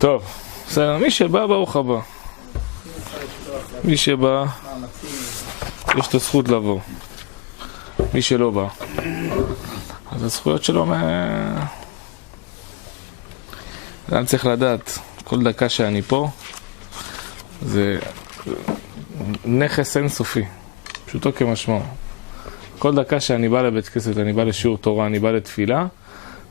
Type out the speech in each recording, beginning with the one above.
טוב, בסדר, מי שבא, ברוך הבא. מי שבא, יש את הזכות לבוא. מי שלא בא, אז הזכויות שלו אני צריך לדעת, כל דקה שאני פה, זה נכס אינסופי, פשוטו כמשמעו. כל דקה שאני בא לבית כנסת, אני בא לשיעור תורה, אני בא לתפילה,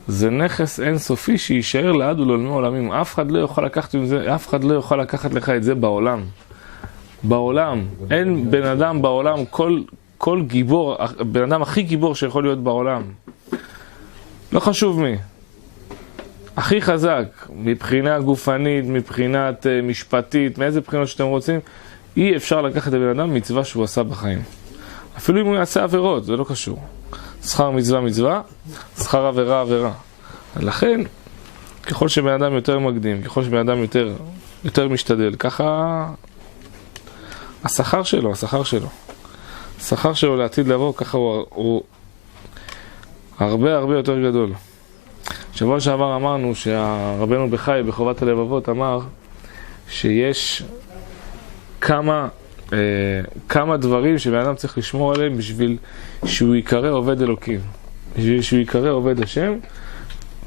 זה נכס אינסופי שישאר לעד ולעולמי עולמים. אף אחד לא יוכל לקחת עם זה, אף אחד לא יוכל לקחת לך את זה בעולם. בעולם. אין בן אדם בעולם, כל גיבור, בן אדם הכי גיבור שיכול להיות בעולם. לא חשוב מי. הכי חזק, מבחינה גופנית, מבחינת משפטית, מאיזה בחינות שאתם רוצים, אי אפשר לקחת את בן אדם מצווה שהוא עשה בחיים. אפילו אם הוא יעשה עבירות, זה לא קשור. שכר מצווה מצווה, שכר עבירה עבירה. לכן, ככל שבן אדם יותר מקדים, ככל שבן אדם יותר משתדל, ככה השכר שלו. השכר שלו לעתיד לבוא, ככה הוא הרבה יותר גדול. שבוע שעבר אמרנו שהרבנו בחי בחובת הלבבות אמר שיש כמה דברים שבן אדם צריך לשמור עליהם בשביל שהוא יקרא עובד אלוקים. בשביל שהוא יקרא עובד השם,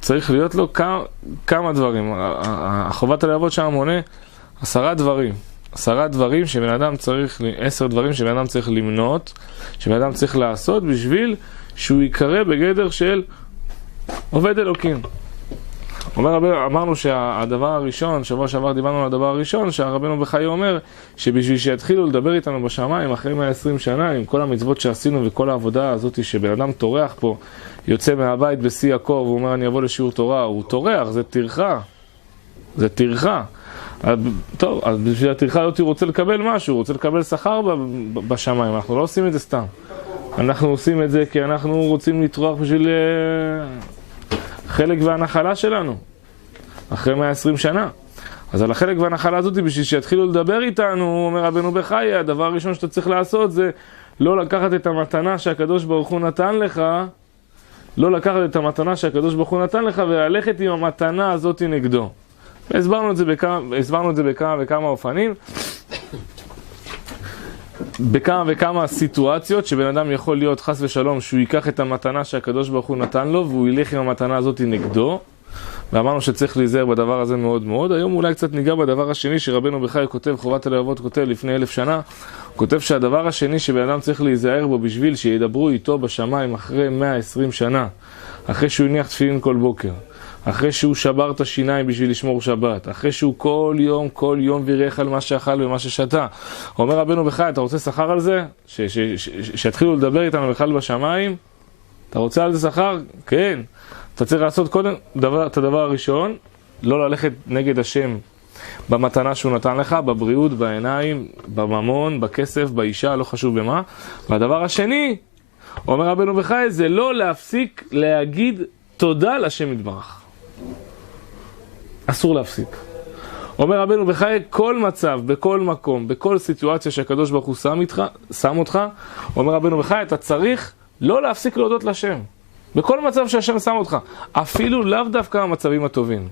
צריך להיות לו כמה דברים. החובת הלבבות שם מונה 10 דברים. 10 דברים שבן אדם צריך, 10 דברים שבן אדם צריך למנות, שבן אדם צריך לעשות בשביל שהוא יקרא בגדר של עובד אלוקים. אמרנו שהדבר הראשון, שבוע שעבר דיברנו על הדבר הראשון, שהרבנו בחי אומר שבשביל שיתחילו לדבר איתנו בשמיים אחרי 120 שנה, עם כל המצוות שעשינו וכל העבודה הזאת שבן אדם תורח פה, יוצא מהבית בשיא יעקב, הוא אומר אני אבוא לשיעור תורה, הוא תורח, זה טרחה. זה טרחה. טוב, אז בשביל הטרחה הזאת הוא רוצה לקבל משהו, הוא רוצה לקבל שכר בשמיים, אנחנו לא עושים את זה סתם. אנחנו עושים את זה כי אנחנו רוצים לטרוח בשביל חלק והנחלה שלנו, אחרי 120 שנה. אז על החלק והנחלה הזאת, בשביל שיתחילו לדבר איתנו, אומר רבנו בחי, הדבר הראשון שאתה צריך לעשות זה לא לקחת את המתנה שהקדוש ברוך הוא נתן לך, וללכת עם המתנה הזאת נגדו. הסברנו את זה בכמה וכמה אופנים, בכמה וכמה סיטואציות שבן אדם יכול להיות חס ושלום שהוא ייקח את המתנה שהקדוש ברוך הוא נתן לו והוא ילך עם המתנה הזאת נגדו, ואמרנו שצריך להיזהר בדבר הזה מאוד מאוד. היום אולי קצת ניגע בדבר השני שרבנו בחי כותב, חובת הלבבות כותב לפני 1000 שנה, הוא כותב שהדבר השני שבן אדם צריך להיזהר בו בשביל שידברו איתו בשמיים אחרי 120 שנה, אחרי שהוא הניח תפילין כל בוקר, אחרי שהוא שבר את השיניים בשביל לשמור שבת, אחרי שהוא כל יום וירך על מה שאכל ומה ששתה. אומר רבנו בחי, אתה רוצה שכר על זה? שיתחילו לדבר איתנו בכלל בשמיים? אתה רוצה על זה שכר? כן. אתה צריך לעשות קודם את הדבר הראשון, לא ללכת נגד השם במתנה שהוא נתן לך, בבריאות, בעיניים, בממון, בכסף, באישה, לא חשוב במה. והדבר השני, אומר רבנו בחי, זה לא להפסיק להגיד תודה לשם יתברך. אסור להפסיק. אומר רבנו בחי, כל מצב, בכל מקום, בכל סיטואציה שהקדוש ברוך הוא שם אותך, אומר רבנו בחי, אתה צריך לא להפסיק להודות לשם. בכל מצב שהשם שם אותך, אפילו לאו דווקא המצבים הטובים.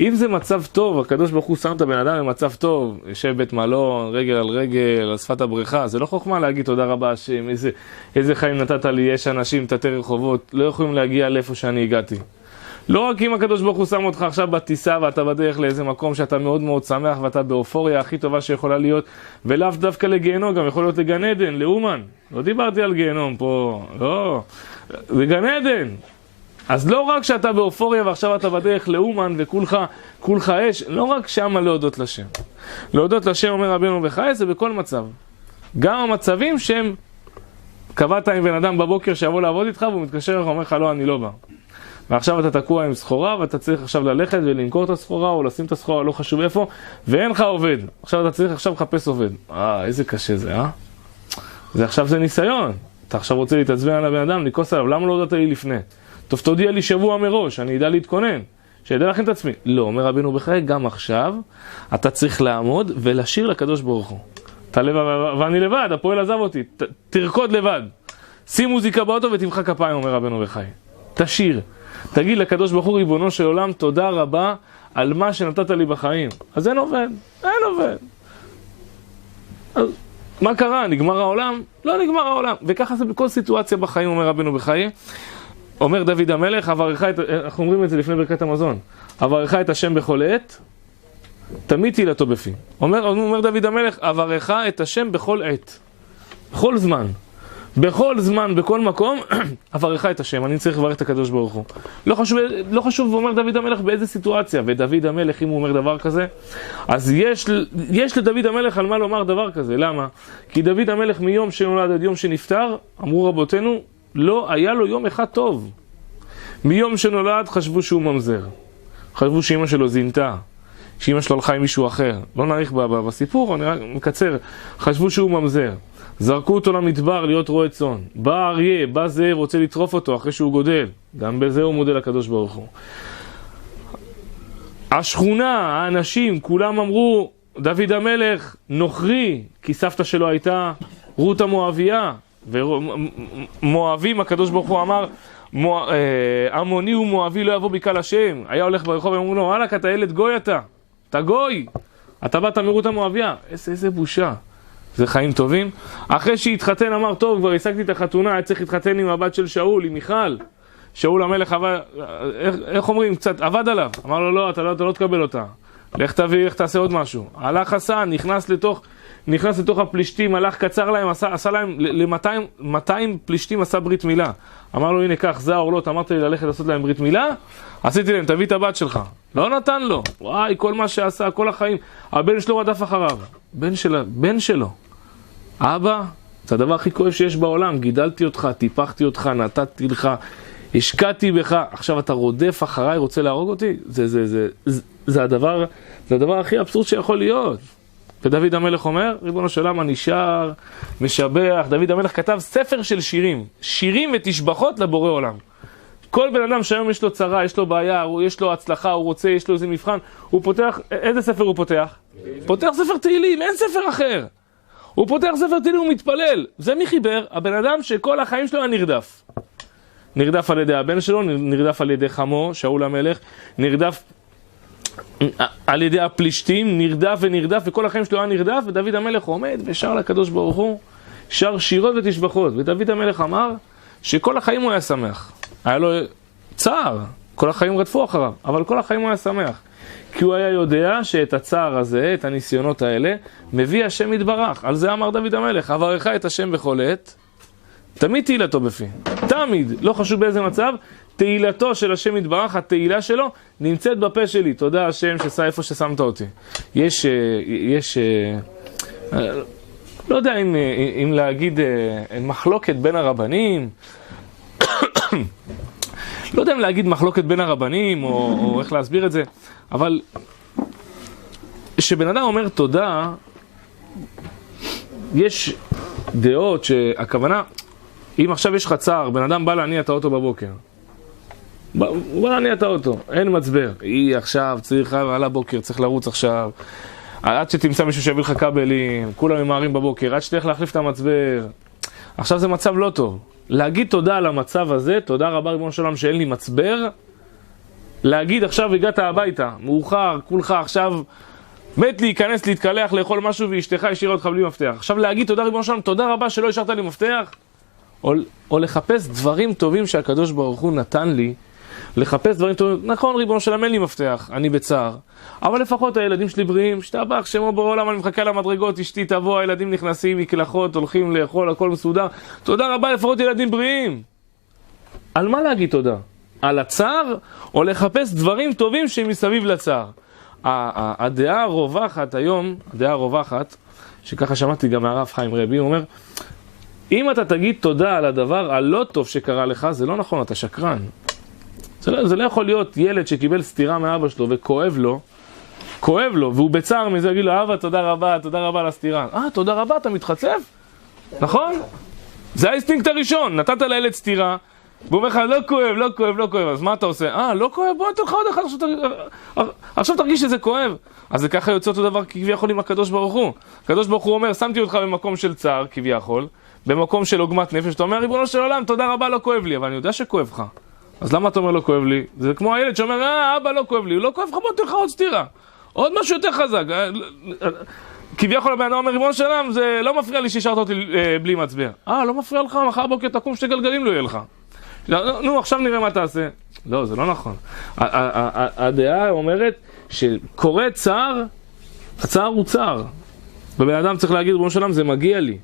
אם זה מצב טוב, הקדוש ברוך הוא שם את הבן אדם במצב טוב, יושב בית מלון, רגל על רגל, על שפת הבריכה, זה לא חוכמה להגיד תודה רבה השם, איזה חיים נתת לי, יש אנשים, תתי רחובות, לא יכולים להגיע לאיפה שאני הגעתי. לא רק אם הקדוש ברוך הוא שם אותך עכשיו בטיסה ואתה בדרך לאיזה מקום שאתה מאוד מאוד שמח ואתה באופוריה הכי טובה שיכולה להיות, ולאו דווקא לגיהנום, גם יכול להיות לגן עדן, לאומן. לא דיברתי על גיהנום פה, לא. לגן עדן. אז לא רק שאתה באופוריה ועכשיו אתה בדרך לאומן וכולך אש, לא רק שמה להודות לשם. להודות לשם, אומר רבנו בחי, זה בכל מצב. גם המצבים שהם קבעת עם בן אדם בבוקר שיבוא לעבוד איתך והוא מתקשר לך ואומר לך לא, אני לא בא. ועכשיו אתה תקוע עם סחורה ואתה צריך עכשיו ללכת ולמכור את הסחורה או לשים את הסחורה, לא חשוב איפה, ואין לך עובד. עכשיו אתה צריך עכשיו לחפש עובד. איזה קשה זה, זה עכשיו זה ניסיון. אתה עכשיו רוצה להתעצבן על הבן אדם, לקוס עליו, למה לא הודעת לי לפני? טוב, תודיע לי שבוע מראש, אני ידע להתכונן, שידע להכין את עצמי. לא, אומר רבינו בחי, גם עכשיו אתה צריך לעמוד ולשיר לקדוש ברוך הוא. ואני לבד, הפועל עזב אותי, תרקוד לבד. שים מוזיקה באוטו ותמחא כפיים, אומר רבינו בחי. תשיר. תגיד לקדוש ברוך הוא ריבונו של עולם, תודה רבה על מה שנתת לי בחיים. אז אין עובד, אין עובד. אז מה קרה? נגמר העולם? לא נגמר העולם. וככה זה בכל סיטואציה בחיים, אומר רבינו בחיי. אומר דוד המלך, אנחנו אומרים את זה לפני ברכת המזון, אברך את השם בכל עת, תמיד תהילתו בפי. אומר דוד המלך, אברך את השם בכל עת, בכל זמן. בכל זמן, בכל מקום, אברך את השם, אני צריך לברך את הקדוש ברוך הוא. לא חשוב, אומר דוד המלך באיזה סיטואציה, ודוד המלך, אם הוא אומר דבר כזה, אז יש לדוד המלך על מה לומר דבר כזה. למה? כי דוד המלך מיום שנולד עד יום שנפטר, אמרו רבותינו, לא היה לו יום אחד טוב. מיום שנולד חשבו שהוא ממזר. חשבו שאמא שלו זינתה, שאמא שלו הלכה עם מישהו אחר. לא נאריך בסיפור, אני רק מקצר. חשבו שהוא ממזר. זרקו אותו למדבר להיות רועה צאן. בא אריה, בא זאב, רוצה לטרוף אותו אחרי שהוא גודל. גם בזה הוא מודה לקדוש ברוך הוא. השכונה, האנשים, כולם אמרו, דוד המלך נוכרי, כי סבתא שלו הייתה רות המואביה. ומואבים, הקדוש ברוך הוא אמר, עמוני ומואבי לא יבוא בקהל השם. היה הולך ברחוב ואמרו לו, וואלק, אתה ילד גוי אתה גוי, אתה באת מרות המואביה. איזה בושה. זה חיים טובים. אחרי שהתחתן אמר, טוב, כבר השגתי את החתונה, היה צריך להתחתן עם הבת של שאול, עם מיכל. שאול המלך עבד, איך אומרים, קצת עבד עליו. אמר לו, לא, אתה לא תקבל אותה. לך תביא, לך תעשה עוד משהו. הלך חסן, נכנס לתוך הפלישתים, הלך קצר להם, עשה להם, ל-200 פלישתים עשה ברית מילה. אמר לו, הנה כך, זה האורלות, אמרת לי ללכת לעשות להם ברית מילה, עשיתי להם, תביא את הבת שלך. לא נתן לו. וואי, כל מה שעשה, כל החיים. הבן שלו רדף אחריו. בן שלו. אבא, זה הדבר הכי כואב שיש בעולם. גידלתי אותך, טיפחתי אותך, נתתי לך, השקעתי בך. עכשיו אתה רודף אחריי, רוצה להרוג אותי? זה הדבר הכי אבסורד שיכול להיות. ודוד המלך אומר, ריבונו של עולם, אני שר, משבח. דוד המלך כתב ספר של שירים ותשבחות לבורא עולם. כל בן אדם שהיום יש לו צרה, יש לו בעיה, יש לו הצלחה, הוא רוצה, יש לו איזה מבחן, הוא פותח, איזה ספר הוא פותח? פותח ספר תהילים, אין ספר אחר. הוא פותח ספר תהילים, הוא מתפלל. זה מי חיבר? הבן אדם שכל החיים שלו היה נרדף. נרדף על ידי הבן שלו, נרדף על ידי חמו, שאול המלך, נרדף על ידי הפלישתים, נרדף ונרדף, וכל החיים שלו היה נרדף, ודוד המלך עומד ושר לקדוש ברוך הוא, שר שירות ותשבחות. ודוד המלך אמר שכל החיים הוא היה שמח. היה לו צער, כל החיים רדפו אחריו, אבל כל החיים הוא היה שמח. כי הוא היה יודע שאת הצער הזה, את הניסיונות האלה, מביא השם יתברך. על זה אמר דוד המלך, אברך את השם בכל עת, תמיד תהילתו בפי. תמיד, לא חשוב באיזה מצב, תהילתו של השם יתברך, התהילה שלו, נמצאת בפה שלי. תודה השם איפה ששמת אותי. יש לא יודע אם להגיד מחלוקת בין הרבנים, לא יודע אם להגיד מחלוקת בין הרבנים, או איך להסביר את זה, אבל כשבן אדם אומר תודה, יש דעות שהכוונה, אם עכשיו יש לך צער, בן אדם בא להניע את האוטו בבוקר, הוא בא להניע את האוטו, אין מצבר, היא עכשיו צריכה, על הבוקר צריך לרוץ עכשיו, עד שתמצא מישהו שיביא לך כבלים, כולם ממהרים בבוקר, עד שתלך להחליף את המצבר, עכשיו זה מצב לא טוב. להגיד תודה על המצב הזה, תודה רבה ריבונו של עולם שאין לי מצבר, להגיד עכשיו הגעת הביתה, מאוחר, כולך עכשיו מת להיכנס, להתקלח, לאכול משהו ואשתך השאירה אותך בלי מפתח. עכשיו להגיד תודה ריבונו של עולם, תודה רבה שלא השארת לי מפתח, או לחפש דברים טובים שהקדוש ברוך הוא נתן לי, לחפש דברים טובים, נכון ריבונו של עולם אין לי מפתח, אני בצער, אבל לפחות הילדים שלי בריאים, שתבח שמו בעולם, אני מחכה למדרגות, אשתי תבוא, הילדים נכנסים, מקלחות, הולכים לאכול, הכל מסודר, תודה רבה, לפחות ילדים בריאים. על מה להגיד תודה? על הצער, או לחפש דברים טובים שמסביב לצער? הדעה הרווחת היום, הדעה הרווחת, שככה שמעתי גם מהרב חיים רבי, הוא אומר, אם אתה תגיד תודה על הדבר הלא טוב שקרה לך, זה לא נכון, אתה שקרן. זה לא יכול להיות ילד שקיבל סתירה מאבא שלו וכואב לו, והוא בצער מזה, יגיד לו, אבא, תודה רבה על הסתירה. תודה רבה, אתה מתחצף? נכון? זה האינסטינקט הראשון, נתת לילד סתירה, והוא אומר לך, לא כואב, אז מה אתה עושה? לא כואב, בוא נתן לך עוד אחד, עכשיו תרגיש שזה כואב. אז זה ככה יוצא אותו דבר כביכול עם הקדוש ברוך הוא. הקדוש ברוך הוא אומר, שמתי אותך במקום של צער, כביכול, במקום של עוגמת נפש, אתה אומר, ריבונו של עולם, תודה רבה, לא כואב לי, אבל אני יודע שכואב לך. אז למה אתה אומר לא כואב לי? זה כמו הילד שאומר, אבא לא כואב לי, הוא לא כואב לך, בוא תלך עוד סתירה. עוד משהו יותר חזק. כביכול הבן אדם אומר, ריבונו של עולם, זה לא מפריע לי שהשארת אותי בלי מצביע. לא מפריע לך, מחר בוקר תקום 2 גלגלים לא יהיה לך. נו, עכשיו נראה מה תעשה. לא, זה לא נכון. הדעה אומרת שקורה צער, הצער הוא צער. ובן אדם צריך להגיד, ריבונו של עולם, זה מגיע לי.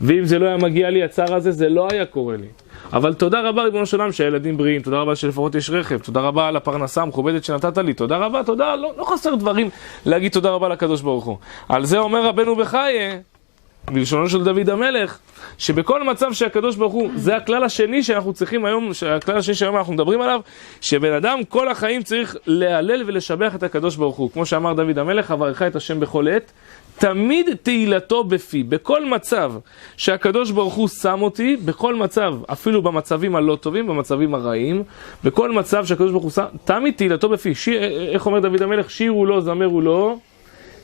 ואם זה לא היה מגיע לי, הצער הזה, זה לא היה קורה לי. אבל תודה רבה ריבונו של עולם שהילדים בריאים, תודה רבה שלפחות יש רכב, תודה רבה על הפרנסה המכובדת שנתת לי, תודה רבה, תודה, לא חסר דברים להגיד תודה רבה לקדוש ברוך הוא. על זה אומר רבנו בחיי, בלשונו של דוד המלך, שבכל מצב שהקדוש ברוך הוא, זה הכלל השני שאנחנו צריכים היום, הכלל השני שהיום אנחנו מדברים עליו, שבן אדם כל החיים צריך להלל ולשבח את הקדוש ברוך הוא. כמו שאמר דוד המלך, אברך את השם בכל עת, תמיד תהילתו בפי, בכל מצב שהקדוש ברוך הוא שם אותי, בכל מצב, אפילו במצבים הלא טובים, במצבים הרעים, בכל מצב שהקדוש ברוך הוא שם, תמיד תהילתו בפי. איך אומר דוד המלך? שירו לו, זמרו לו,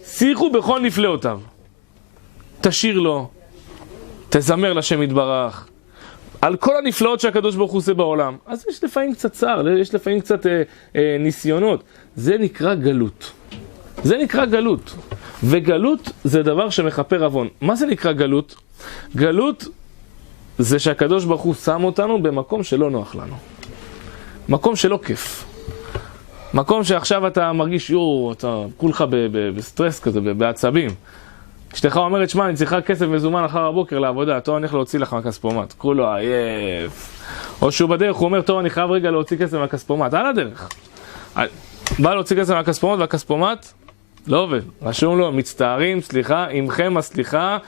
שיחו בכל נפלאותיו. תשיר לו, תזמר לשם יתברך, על כל הנפלאות שהקדוש ברוך הוא עושה בעולם. אז יש לפעמים קצת צער, יש לפעמים קצת ניסיונות. זה נקרא גלות. זה נקרא גלות. וגלות זה דבר שמכפר עוון. מה זה נקרא גלות? גלות זה שהקדוש ברוך הוא שם אותנו במקום שלא נוח לנו. מקום שלא כיף. מקום שעכשיו אתה מרגיש, אתה כולך בסטרס כזה, בעצבים. אשתך אומרת, שמע, אני צריכה כסף מזומן אחר הבוקר לעבודה, טוב, אני הולך להוציא לך מהכספומט. כולו עייף. או שהוא בדרך, הוא אומר, טוב, אני חייב רגע להוציא כסף מהכספומט. על הדרך. בא להוציא כסף מהכספומט, והכספומט לא עובד. רשום לו, מצטערים, סליחה, עמכם הסליחה,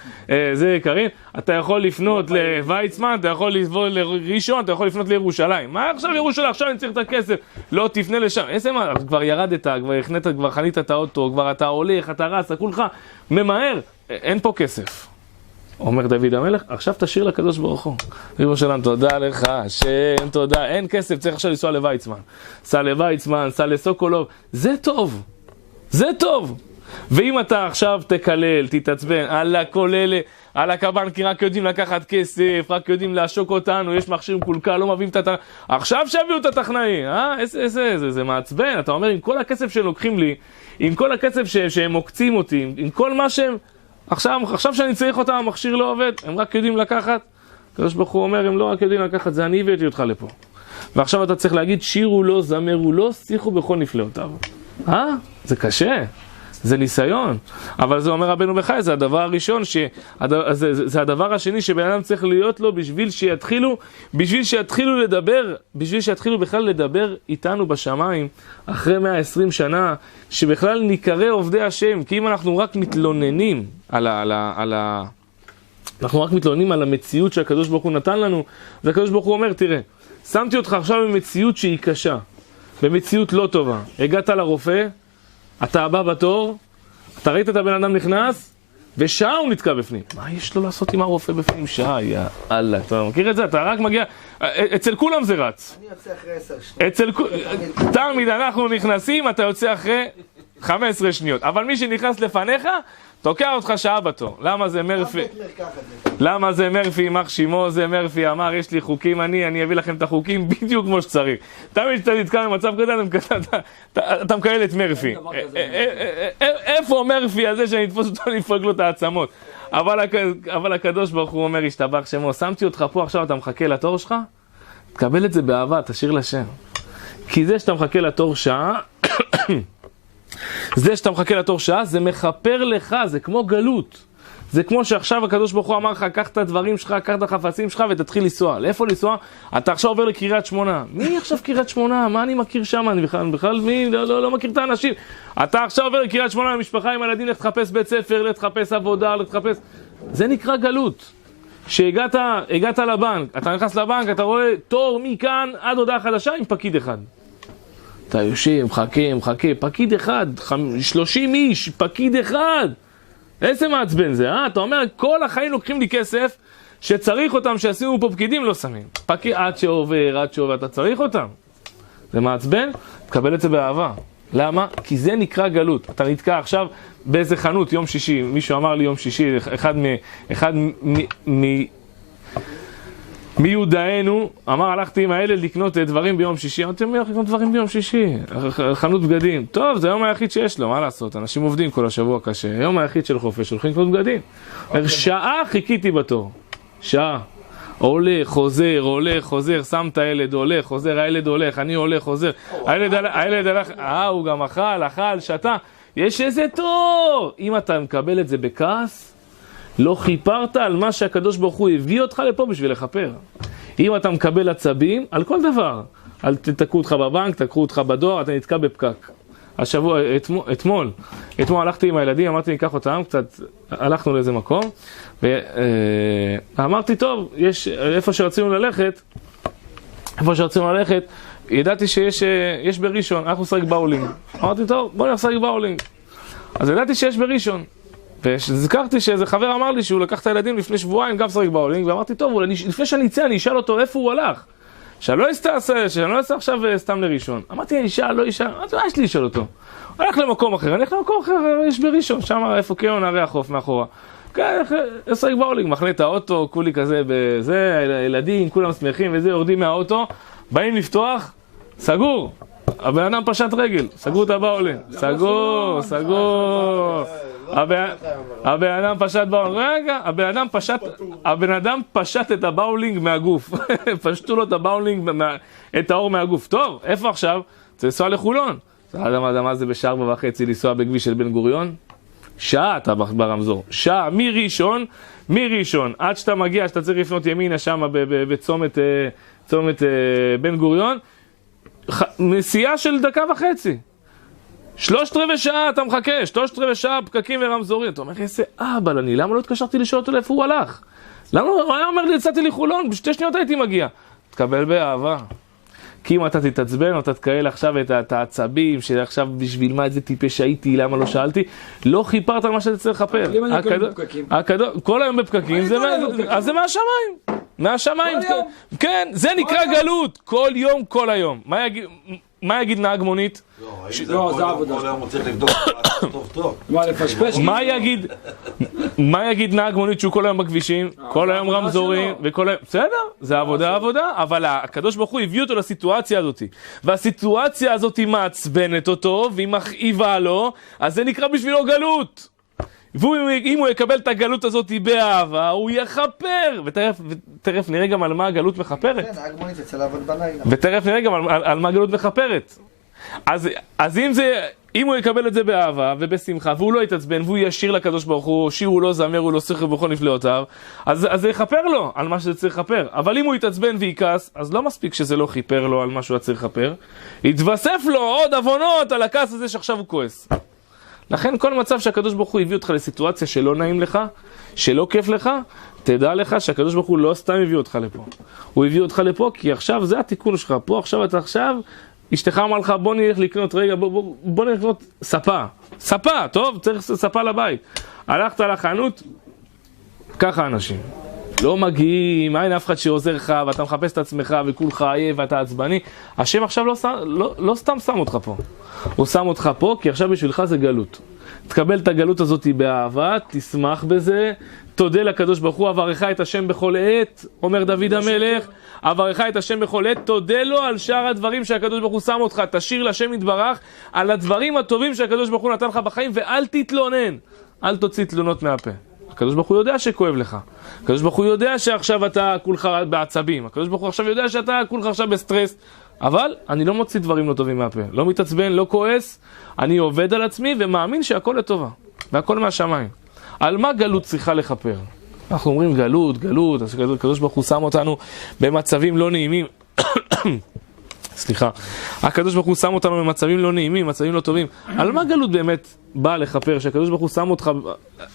זה יקרים. אתה יכול לפנות לוויצמן, אתה יכול לפנות לראשון, אתה יכול לפנות לירושלים. מה עכשיו לירושלים? עכשיו אני צריך את הכסף. לא, תפנה לשם. איזה מה? כבר ירדת, כבר הכנת, כבר חנית את האוטו, כבר אתה הולך, אתה רץ, כולך ממהר. אין פה כסף. אומר דוד המלך, עכשיו תשאיר לקדוש ברוך הוא. ריבונו של עולם, תודה לך, השם, תודה. אין כסף, צריך עכשיו לנסוע לוויצמן. סע לוויצמן, סע לסוקולוב. זה טוב. זה טוב. ואם אתה עכשיו תקלל, תתעצבן, על הקבנקים רק יודעים לקחת כסף, רק יודעים לעשוק אותנו, יש מכשיר מקולקל, לא מביאים את התכנאי. עכשיו שהביאו את התכנאי, זה מעצבן. אתה אומר, עם כל הכסף שהם לוקחים לי, עם כל הכסף שהם מוקצים אותי, עם כל מה שהם... עכשיו שאני צריך אותם, המכשיר לא עובד, הם רק יודעים לקחת. הקדוש ברוך הוא אומר, הם לא רק יודעים לקחת, זה אני הבאתי אותך לפה. ועכשיו אתה צריך להגיד, שירו לו, זמרו לו, שיחו בכל נפלאותיו. זה קשה, זה ניסיון. אבל זה אומר רבנו בחיי, זה הדבר הראשון, זה הדבר השני שבן אדם צריך להיות לו בשביל שיתחילו לדבר, בשביל שיתחילו בכלל לדבר איתנו בשמיים, אחרי 120 שנה, שבכלל ניקרא עובדי השם, כי אם אנחנו רק מתלוננים אנחנו רק מתלוננים על המציאות שהקדוש ברוך הוא נתן לנו, והקדוש ברוך הוא אומר, תראה, שמתי אותך עכשיו במציאות שהיא קשה, במציאות לא טובה. הגעת לרופא, אתה הבא בתור, אתה ראית את הבן אדם נכנס, ושעה הוא נתקע בפנים. מה יש לו לעשות עם הרופא בפנים? שעה, יא אללה. אתה מכיר את זה? אתה רק מגיע... אצל כולם זה רץ. אני יוצא אחרי 10 שניות. תמיד אנחנו נכנסים, אתה יוצא אחרי 15 שניות. אבל מי שנכנס לפניך, תוקע אותך שעה בתור. למה זה מרפי? למה זה מרפי, מח שימו, זה מרפי אמר, יש לי חוקים, אני אביא לכם את החוקים בדיוק כמו שצריך. תמיד שאתה נתקע במצב כזה, אתה מקבל את מרפי. איפה מרפי הזה שאני אתפוס אותו, אני אפרק לו את העצמות. אבל הקדוש ברוך הוא אומר, השתבח שמו, שמתי אותך פה, עכשיו אתה מחכה לתור שלך? תקבל את זה באהבה, תשאיר לשם. כי זה שאתה מחכה לתור שעה, זה שאתה מחכה לתור שעה, זה מחפר לך, זה כמו גלות. זה כמו שעכשיו הקדוש ברוך הוא אמר לך, קח את הדברים שלך, קח את החפצים שלך ותתחיל לנסוע. לאיפה לנסוע? אתה עכשיו עובר לקריית שמונה. מי עכשיו קריית שמונה? מה אני מכיר שם? אני בכלל מי? לא מכיר את האנשים. אתה עכשיו עובר לקריית שמונה למשפחה עם הילדים, לך תחפש בית ספר, לך תחפש עבודה, לך תחפש... זה נקרא גלות. שהגעת לבנק, אתה נכנס לבנק, אתה רואה תור מכאן עד הודעה חדשה עם פקיד אחד. אתה יושב, מחכה, פקיד אחד, 30 איש, פקיד אחד. איזה מעצבן זה, אתה אומר, כל החיים לוקחים לי כסף, שצריך אותם, שעשינו פה פקידים, לא שמים. פקיד עד שעובר, אתה צריך אותם. זה מעצבן, תקבל את זה באהבה. למה? כי זה נקרא גלות. אתה נתקע עכשיו באיזה חנות, יום שישי, מישהו אמר לי יום שישי, אחד מיודענו, אמר הלכתי עם הילד לקנות דברים ביום שישי, אמרתי מי הולך לקנות דברים ביום שישי? חנות בגדים, טוב זה היום היחיד שיש לו, מה לעשות, אנשים עובדים כל השבוע קשה, היום היחיד של חופש, הולכים לקנות בגדים. שעה חיכיתי בתור, שעה, הולך, חוזר, שם את הילד, הולך, חוזר, הילד הולך, אני הולך, חוזר, הילד הלך, הוא גם אכל, שתה, יש איזה תור, אם אתה מקבל את זה בכעס, לא חיפרת על מה שהקדוש ברוך הוא הביא אותך לפה בשביל לחפר. אם אתה מקבל עצבים, על כל דבר. תקעו אותך בבנק, תקעו אותך בדואר, אתה נתקע בפקק. השבוע, אתמול הלכתי עם הילדים, אמרתי ניקח אותם, קצת הלכנו לאיזה מקום, ואמרתי טוב, איפה שרצינו ללכת, ידעתי שיש בראשון, אנחנו נשחק באולינג. אמרתי טוב, בוא נשחק באולינג. אז ידעתי שיש בראשון. וזכרתי שאיזה חבר אמר לי שהוא לקח את הילדים לפני שבועיים גם שחק באולינג, ואמרתי טוב, לפני שאני אצא אני אשאל אותו איפה הוא הלך, שאני לא אעשה עכשיו סתם לראשון. אמרתי אישה, לא אישה, אמרתי מה יש לי לשאול אותו? הלך למקום אחר, יש בראשון, שם איפה קיון הרי החוף מאחורה. כן, שחק באולינג, מחנה את האוטו, כולי כזה בזה, הילדים, כולם שמחים וזה, יורדים מהאוטו, באים לפתוח, סגור. הבן אדם פשט רגל, סגרו את הבאולינג, סגור. הבן אדם פשט באולינג, רגע, הבן אדם פשט את הבאולינג מהגוף, פשטו לו את הבאולינג, את האור מהגוף. טוב, איפה עכשיו? צריך לנסוע לחולון. מה זה בשעה 4:30 לנסוע בכביש של בן גוריון? שעה אתה ברמזור, שעה מראשון, עד שאתה מגיע, שאתה צריך לפנות ימינה שם בצומת בן גוריון, נסיעה של 1.5 דקה. 3/4 שעה אתה מחכה, 3/4 שעה פקקים ורמזורים. אתה אומר, איזה אבל אני, למה לא התקשרתי לשאול אותו לאיפה הוא הלך? למה הוא היה אומר לי, יצאתי לחולון, ב2 שניות הייתי מגיע. תקבל באהבה. כי אם אתה תתעצבן או תתקהל עכשיו את העצבים, שעכשיו בשביל מה איזה טיפש הייתי, למה לא שאלתי, לא חיפרת על מה שאתה צריך לחפר. כל היום בפקקים, אז זה מהשמיים. כן, זה נקרא גלות. כל יום, כל היום. מה יגיד נהג מונית? לא, זה עבודה. כל היום הוא צריך לבדוק טוב. מה יגיד נהג מונית שהוא כל היום בכבישים? כל היום רמזורים, בסדר, זה עבודה, אבל הקדוש ברוך הוא הביא אותו לסיטואציה הזאת. והסיטואציה הזאת מעצבנת אותו, והיא מכאיבה לו, אז זה נקרא בשבילו גלות. ואם הוא יקבל את הגלות הזאת באהבה, הוא יחפר. ותכף נראה גם על מה הגלות מחפרת. כן, נהג מונית יצא לעבוד בלילה. ותכף נראה גם על מה הגלות מחפרת. אז אם הוא יקבל את זה באהבה ובשמחה, והוא לא יתעצבן, והוא ישיר לקדוש ברוך הוא, שהוא לא זמר, הוא לא שכר בכל נפלאותיו, אז זה יחפר לו על מה שזה צריך לחפר. אבל אם הוא יתעצבן ויקס, אז לא מספיק שזה לא חיפר לו על מה שהוא צריך לחפר, יתווסף לו עוד אבונות על הכעס הזה שעכשיו הוא כועס. לכן כל מצב שהקדוש ברוך הוא הביא אותך לסיטואציה שלא נעים לך, שלא כיף לך, תדע לך שהקדוש ברוך הוא לא סתם הביא אותך לפה. הוא הביא אותך לפה כי עכשיו זה התיקון שלך. פה עכשיו אשתך אמר לך בוא נלך לקנות רגע, בוא נלך לקנות ספה, טוב? צריך ספה לבית. הלכת לחנות, ככה אנשים. לא מגיעים, אין אף אחד שעוזר לך ואתה מחפש את עצמך וכולך עייף ואתה עצבני. השם עכשיו לא סתם שם אותך פה. הוא שם אותך פה כי עכשיו בשבילך זה גלות. תקבל את הגלות הזאת באהבה, תשמח בזה, תודה לקדוש ברוך הוא, אברך את השם בכל עת, אומר דוד המלך, אברך את השם בכל עת, תודה לו על שאר הדברים שהקדוש ברוך הוא שם אותך, תשיר לשם יתברך על הדברים הטובים שהקדוש ברוך הוא נתן לך בחיים, ואל תתלונן, אל תוציא תלונות מהפה. הקדוש ברוך הוא יודע שכואב לך. הקדוש ברוך הוא יודע שעכשיו אתה כולך בעצבים. הקדוש ברוך הוא עכשיו יודע שאתה כולך עכשיו בסטרס. אבל אני לא מוציא דברים לא טובים מהפה. לא מתעצבן, לא כועס. אני עובד על עצמי ומאמין שהכל לטובה. והכל מהשמיים. על מה גלות צריכה לחפר? אנחנו אומרים גלות. הקדוש ברוך הוא שם אותנו במצבים לא נעימים. סליחה. הקדוש ברוך הוא שם אותנו במצבים לא נעימים, מצבים לא טובים. על מה גלות באמת באה לחפר? שהקדוש ברוך הוא שם אותך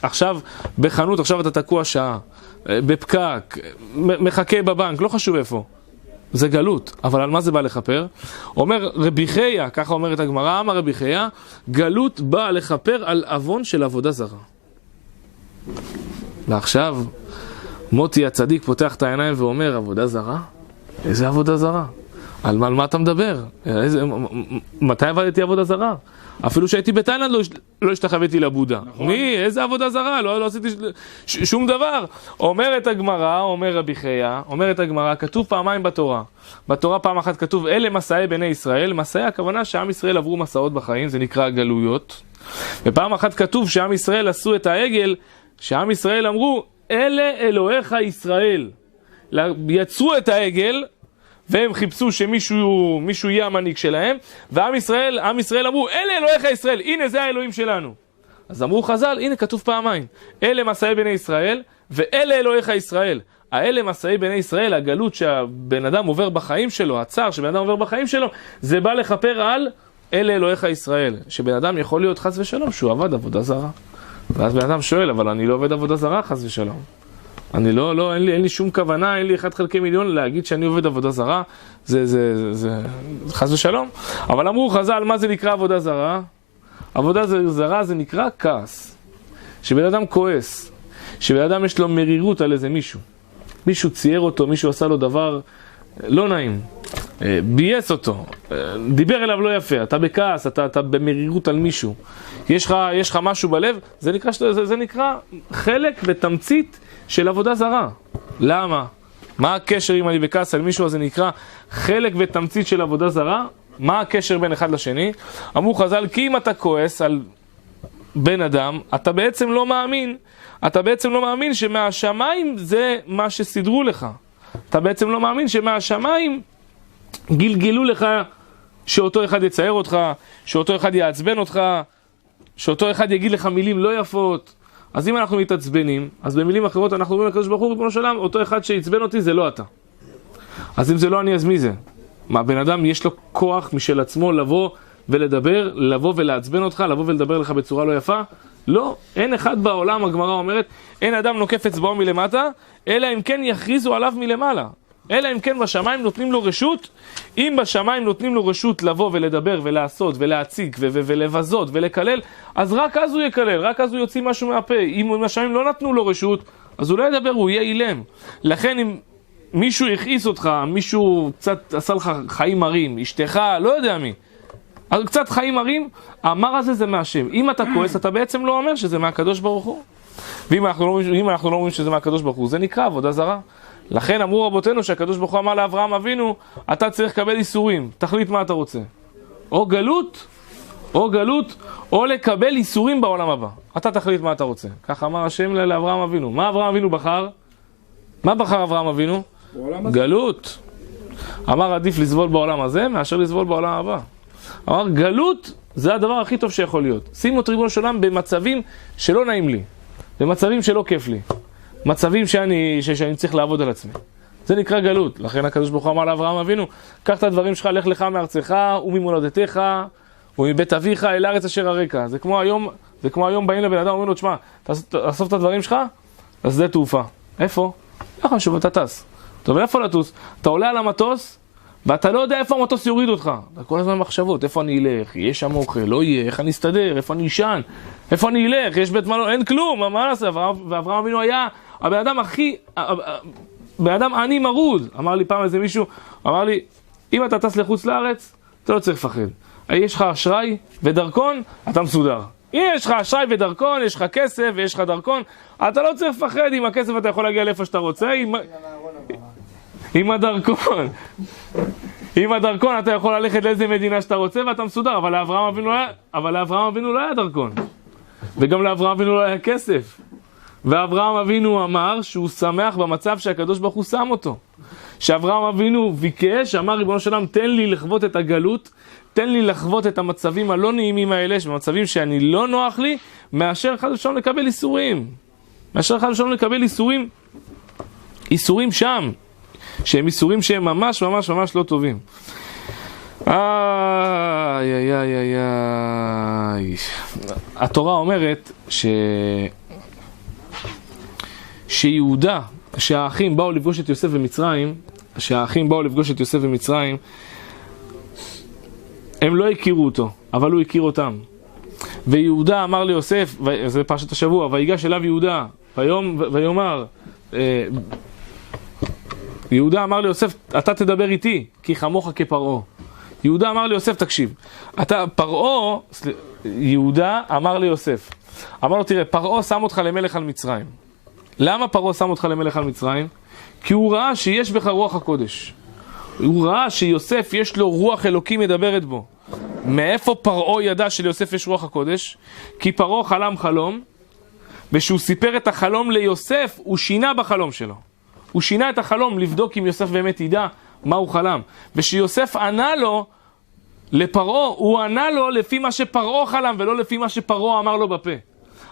עכשיו בחנות, עכשיו אתה תקוע שעה, בפקק, מחכה בבנק, לא חשוב איפה. זה גלות. אבל על מה זה בא לחפר? אומר רבי חייא, ככה אומרת הגמרא, אמר רבי חייא, גלות באה לחפר על אבון של עבודה זרה. ועכשיו מוטי הצדיק פותח את העיניים ואומר, עבודה זרה? איזה עבודה זרה? על מה אתה מדבר? מתי עבדתי עבודה זרה? אפילו שהייתי בתאילנד לא השתחוויתי לבודה. מי? איזה עבודה זרה? לא עשיתי שום דבר. אומרת הגמרא, אומר רבי חייא, אומרת הגמרא, כתוב פעמיים בתורה. בתורה פעם אחת כתוב, אלה מסעי בני ישראל. מסעי הכוונה שעם ישראל עברו מסעות בחיים, זה נקרא גלויות. ופעם אחת כתוב שעם ישראל עשו את העגל, שעם ישראל אמרו, אלה אלוהיך ישראל. יצרו את העגל, והם חיפשו שמישהו יהיה המנהיג שלהם, ועם ישראל אמרו, אלה אלוהיך ישראל, הנה זה האלוהים שלנו. אז אמרו חז"ל, הנה כתוב פעמיים, אלה מסעי בני ישראל, ואלה אלוהיך ישראל. האלה מסעי בני ישראל, הגלות שהבן אדם עובר בחיים שלו, הצער שבן אדם עובר בחיים שלו, זה בא לכפר על אלה אלוהיך ישראל. שבן אדם יכול להיות חס ושלום שהוא עבד עבודה זרה. ואז בן אדם שואל, אבל אני לא עובד עבודה זרה חס ושלום. אני אין לי שום כוונה, אין לי 1/1,000,000 להגיד שאני עובד עבודה זרה, זה חס ושלום. אבל אמרו חז"ל, מה זה נקרא עבודה זרה? עבודה זרה זה נקרא כעס. שבן אדם כועס, שבן אדם יש לו מרירות על איזה מישהו. מישהו צייר אותו, מישהו עשה לו דבר לא נעים, בייס אותו, דיבר אליו לא יפה, אתה בכעס, אתה במרירות על מישהו. יש לך משהו בלב, זה נקרא חלק ותמצית של עבודה זרה. למה? מה הקשר אם אני בכעס על מישהו? אז זה נקרא חלק ותמצית של עבודה זרה. מה הקשר בין אחד לשני? אמרו חז"ל, כי אם אתה כועס על בן אדם, אתה בעצם לא מאמין שמהשמיים זה מה שסידרו לך. אתה בעצם לא מאמין שמהשמיים גלגלו לך שאותו אחד יצייר אותך, שאותו אחד יעצבן אותך, שאותו אחד יגיד לך מילים לא יפות. אז אם אנחנו מתעצבנים, אז במילים אחרות אנחנו אומרים לקדוש ברוך הוא, ריבונו של עולם, אותו אחד שיעצבן אותי זה לא אתה. אז אם זה לא אני, אז מי זה? מה, בן אדם יש לו כוח משל עצמו לבוא ולדבר, לבוא ולעצבן אותך, לבוא ולדבר לך בצורה לא יפה? לא, אין אחד בעולם, הגמרא אומרת, אין אדם נוקף אצבעו מלמטה, אלא אם כן יכריזו עליו מלמעלה. אלא אם כן בשמיים נותנים לו רשות, אם בשמיים נותנים לו רשות לבוא ולדבר ולעשות ולהציג ולבזות ולקלל, אז רק אז הוא יקלל, רק אז הוא יוציא משהו מהפה. אם בשמיים לא נתנו לו רשות, אז הוא לא ידבר, הוא יהיה אילם. לכן אם מישהו הכעיס אותך, מישהו קצת עשה לך חיים מרים, אשתך, לא יודע מי, אז קצת חיים מרים, האמר הזה זה מהשם. אם אתה כועס, אתה בעצם לא אומר שזה מהקדוש ברוך הוא. ואם אנחנו לא אומרים שזה מהקדוש ברוך הוא, זה נקרא עבודה זרה. לכן אמרו רבותינו שהקדוש ברוך הוא אמר לאברהם אבינו, אתה צריך לקבל איסורים, תחליט מה אתה רוצה. או גלות, או לקבל איסורים בעולם הבא. אתה תחליט מה אתה רוצה. כך אמר השם לאברהם אבינו. מה אברהם אבינו בחר? מה בחר אברהם אבינו? גלות. אמר עדיף לסבול בעולם הזה מאשר לסבול בעולם הבא. אמר גלות זה הדבר הכי טוב שיכול להיות. שימו את ריבונו של עולם במצבים שלא נעים לי, במצבים שלא כיף לי, מצבים שאני צריך לעבוד על עצמי. זה נקרא גלות. לכן הקדוש ברוך הוא אמר לאברהם אבינו, קח את הדברים שלך, לך לך מארצך וממולדתך ומבית אביך אל הארץ אשר הרקע. זה כמו היום באים לבן אדם אומרים לו, תשמע, תאסוף את הדברים שלך לשדה תעופה. איפה? לא חשוב, אתה טס. טוב, איפה לטוס? אתה עולה על המטוס ואתה לא יודע איפה המטוס יוריד אותך. אתה כל הזמן מחשבות, איפה אני אלך? יש שם אוכל, לא יהיה, איך אני אסתדר, איפה אני אשן, איפה אני אלך, יש בית מלון, אין כלום, מה נעשה? ואברהם אבינו היה הבן אדם עני מרוד. אמר לי פעם איזה מישהו, אמר לי, אם אתה טס לחוץ לארץ, אתה לא צריך לפחד. יש לך אשראי ודרכון, אתה מסודר. אם יש לך אשראי ודרכון, יש לך כסף ויש לך דרכון, אתה לא צריך לפחד. עם הכסף אתה יכול להגיע לאיפה שאתה רוצה, עם הדרכון אתה יכול ללכת לאיזה מדינה שאתה רוצה ואתה מסודר. אבל לאברהם אבינו לא היה דרכון, וגם לאברהם אבינו לא היה כסף. ואברהם אבינו אמר שהוא שמח במצב שהקדוש ברוך הוא שם אותו. שאברהם אבינו ביקש, אמר ריבונו של עולם, תן לי לחוות את הגלות, תן לי לחוות את המצבים הלא נעימים האלה, במצבים שאני לא נוח לי, מאשר חד ושלום לקבל איסורים. מאשר חד ושלום לקבל איסורים שם, שהם איסורים שהם ממש ממש ממש לא טובים. התורה אומרת שיהודה, שהאחים באו לפגוש את יוסף במצרים, הם לא הכירו אותו, אבל הוא הכיר אותם. ויהודה אמר ליוסף, זה פרשת השבוע, ויגש אליו יהודה, ויאמר, יהודה אמר ליוסף, אתה תדבר איתי, כי חמוך כפרעה. יהודה אמר ליוסף, תקשיב, אתה, יהודה אמר ליוסף, אמר לו, תראה, פרעה שם אותך למלך על מצרים. למה פרעה שם אותך למלך על מצרים? כי הוא ראה שיש בך רוח הקודש. הוא ראה שיוסף יש לו רוח אלוקים מדברת בו. מאיפה פרעה ידע שליוסף יש רוח הקודש? כי פרעה חלם חלום, ושהוא סיפר את החלום ליוסף, הוא שינה בחלום שלו. הוא שינה את החלום לבדוק אם יוסף באמת ידע מה הוא חלם. ושיוסף ענה לו, לפרעה, הוא ענה לו לפי מה שפרעה חלם, ולא לפי מה שפרעה אמר לו בפה.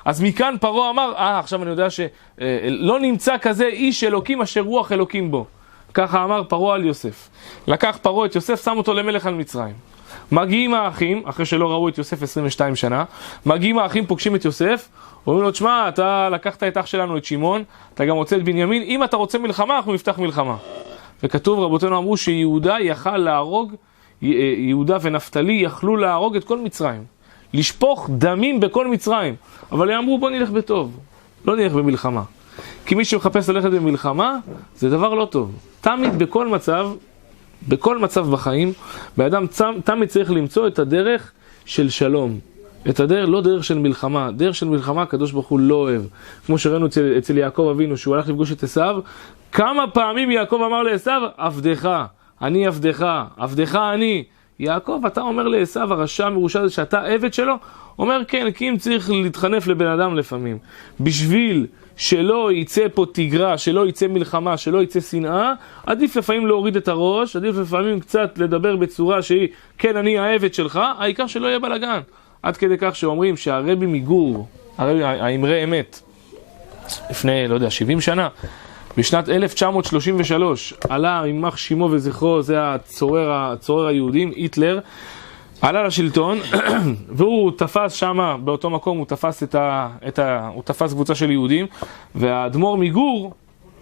אז מכאן פרעה אמר, עכשיו אני יודע שלא נמצא כזה איש אלוקים אשר רוח אלוקים בו. ככה אמר פרעה על יוסף. לקח פרעה את יוסף, שם אותו למלך על מצרים. מגיעים האחים, אחרי שלא ראו את יוסף 22 שנה, מגיעים האחים, פוגשים את יוסף, אומרים לו, תשמע, אתה לקחת את אח שלנו, את שמעון, אתה גם רוצה את בנימין, אם אתה רוצה מלחמה, אנחנו נפתח מלחמה. וכתוב, רבותינו אמרו שיהודה יכל להרוג, יהודה ונפתלי יכלו להרוג את כל מצרים. לשפוך דמים בכל מצרים. אבל הם אמרו, בוא נלך בטוב, לא נלך במלחמה. כי מי שמחפש ללכת במלחמה, זה דבר לא טוב. תמיד בכל מצב בחיים, באדם תמיד צריך למצוא את הדרך של שלום. את הדרך, לא דרך של מלחמה. דרך של מלחמה הקדוש ברוך הוא לא אוהב. כמו שראינו אצל יעקב אבינו, שהוא הלך לפגוש את עשיו, כמה פעמים יעקב אמר לעשיו, עבדך, אני עבדך, עבדך אני. יעקב, אתה אומר לעשיו, הרשע המרושע הזה, שאתה עבד שלו? אומר כן, כי אם צריך להתחנף לבן אדם לפעמים. בשביל שלא יצא פה תגרה, שלא יצא מלחמה, שלא יצא שנאה, עדיף לפעמים להוריד את הראש, עדיף לפעמים קצת לדבר בצורה שהיא, כן, אני העבד שלך, העיקר שלא יהיה בלגן. עד כדי כך שאומרים שהרבי מגור, האמרי אמת, לפני, לא יודע, 70 שנה, בשנת 1933, עלה יימח שמו וזכרו, זה הצורר היהודים, היטלר, עלה לשלטון, והוא תפס שם, באותו מקום, הוא תפס קבוצה של יהודים, והאדמו"ר מגור,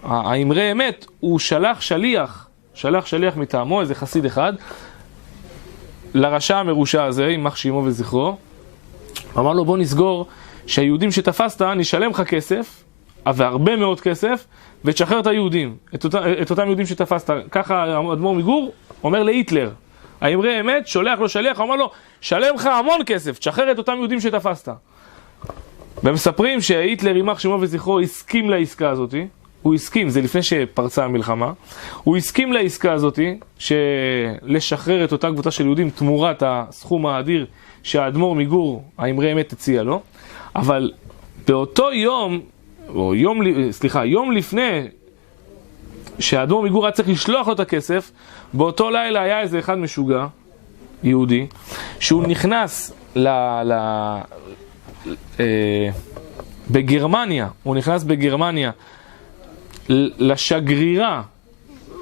האמרי אמת, הוא שלח שליח מטעמו, איזה חסיד אחד, לרשע המרושע הזה, יימח שמו וזכרו, אמר לו, בוא נסגור שהיהודים שתפסת, נשלם לך כסף, והרבה מאוד כסף, ותשחרר את היהודים, את אותם יהודים שתפסת. ככה האדמו"ר מגור אומר להיטלר. האמרי אמת שולח לו שליח, אומר לו, שלם לך המון כסף, תשחרר את אותם יהודים שתפסת. ומספרים שהיטלר יימח שמו וזכרו הסכים לעסקה הזאת, הוא הסכים, זה לפני שפרצה המלחמה, הוא הסכים לעסקה הזאת, לשחרר את אותה קבוצה של יהודים תמורת הסכום האדיר שהאדמו"ר מגור, האמרי אמת, הציע לו, אבל באותו יום, או יום לפני שהאדמו"ר מגור היה צריך לשלוח לו את הכסף, באותו לילה היה איזה אחד משוגע, יהודי, שהוא נכנס בגרמניה, לשגרירה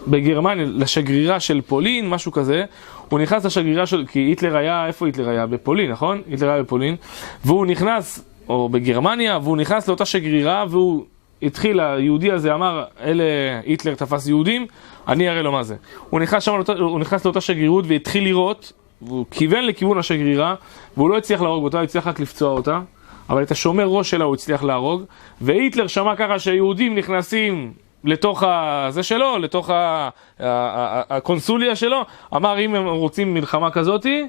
בגרמניה, לשגרירה של פולין, משהו כזה. הוא נכנס לשגרירה של, כי היטלר היה, איפה היטלר היה? בפולין, נכון? היטלר היה בפולין, והוא נכנס, או בגרמניה, והוא נכנס לאותה שגרירה, והוא התחיל, היהודי הזה אמר, היטלר תפס יהודים, אני אראה לו מה זה. הוא נכנס לאותה שגרירות והתחיל לראות, והוא כיוון לכיוון השגרירה, והוא לא הצליח להרוג אותה, הוא הצליח רק לפצוע אותה, אבל את השומר ראש שלה הוא הצליח להרוג, והיטלר שמע ככה שהיהודים נכנסים לתוך זה שלו, לתוך הקונסוליה שלו, אמר אם הם רוצים מלחמה כזאתי,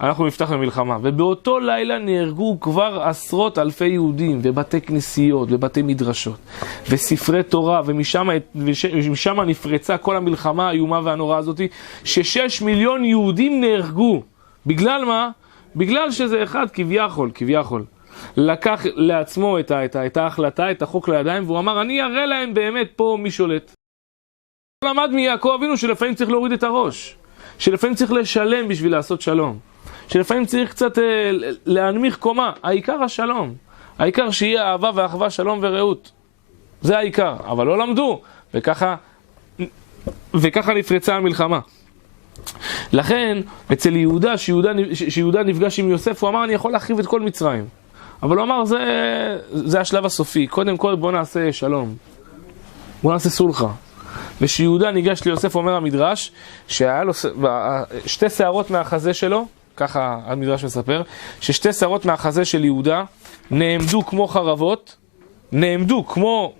אנחנו נפתח למלחמה. ובאותו לילה נהרגו כבר עשרות אלפי יהודים, ובתי כנסיות, ובתי מדרשות, וספרי תורה, ומשם נפרצה כל המלחמה האיומה והנוראה הזאת, ש6 מיליון יהודים נהרגו. בגלל מה? בגלל שזה אחד כביכול. לקח לעצמו את ההחלטה, את החוק לידיים, והוא אמר, אני אראה להם באמת פה מי שולט. הוא למד מיעקב אבינו שלפעמים צריך להוריד את הראש, שלפעמים צריך לשלם בשביל לעשות שלום, שלפעמים צריך קצת להנמיך קומה. העיקר השלום, העיקר שיהיה אהבה ואחווה, שלום ורעות, זה העיקר. אבל לא למדו, וככה נפרצה המלחמה. לכן אצל יהודה, שיהודה נפגש עם יוסף, הוא אמר אני יכול להחריב את כל מצרים, אבל הוא אמר זה השלב הסופי, קודם כל בוא נעשה שלום, בוא נעשה סולחה. ושיהודה ניגש ליוסף, אומר המדרש, שהיה לו שתי שערות מהחזה שלו, ככה המדרש מספר, ששתי שערות מהחזה של יהודה נעמדו כמו חרבות, נעמדו כמו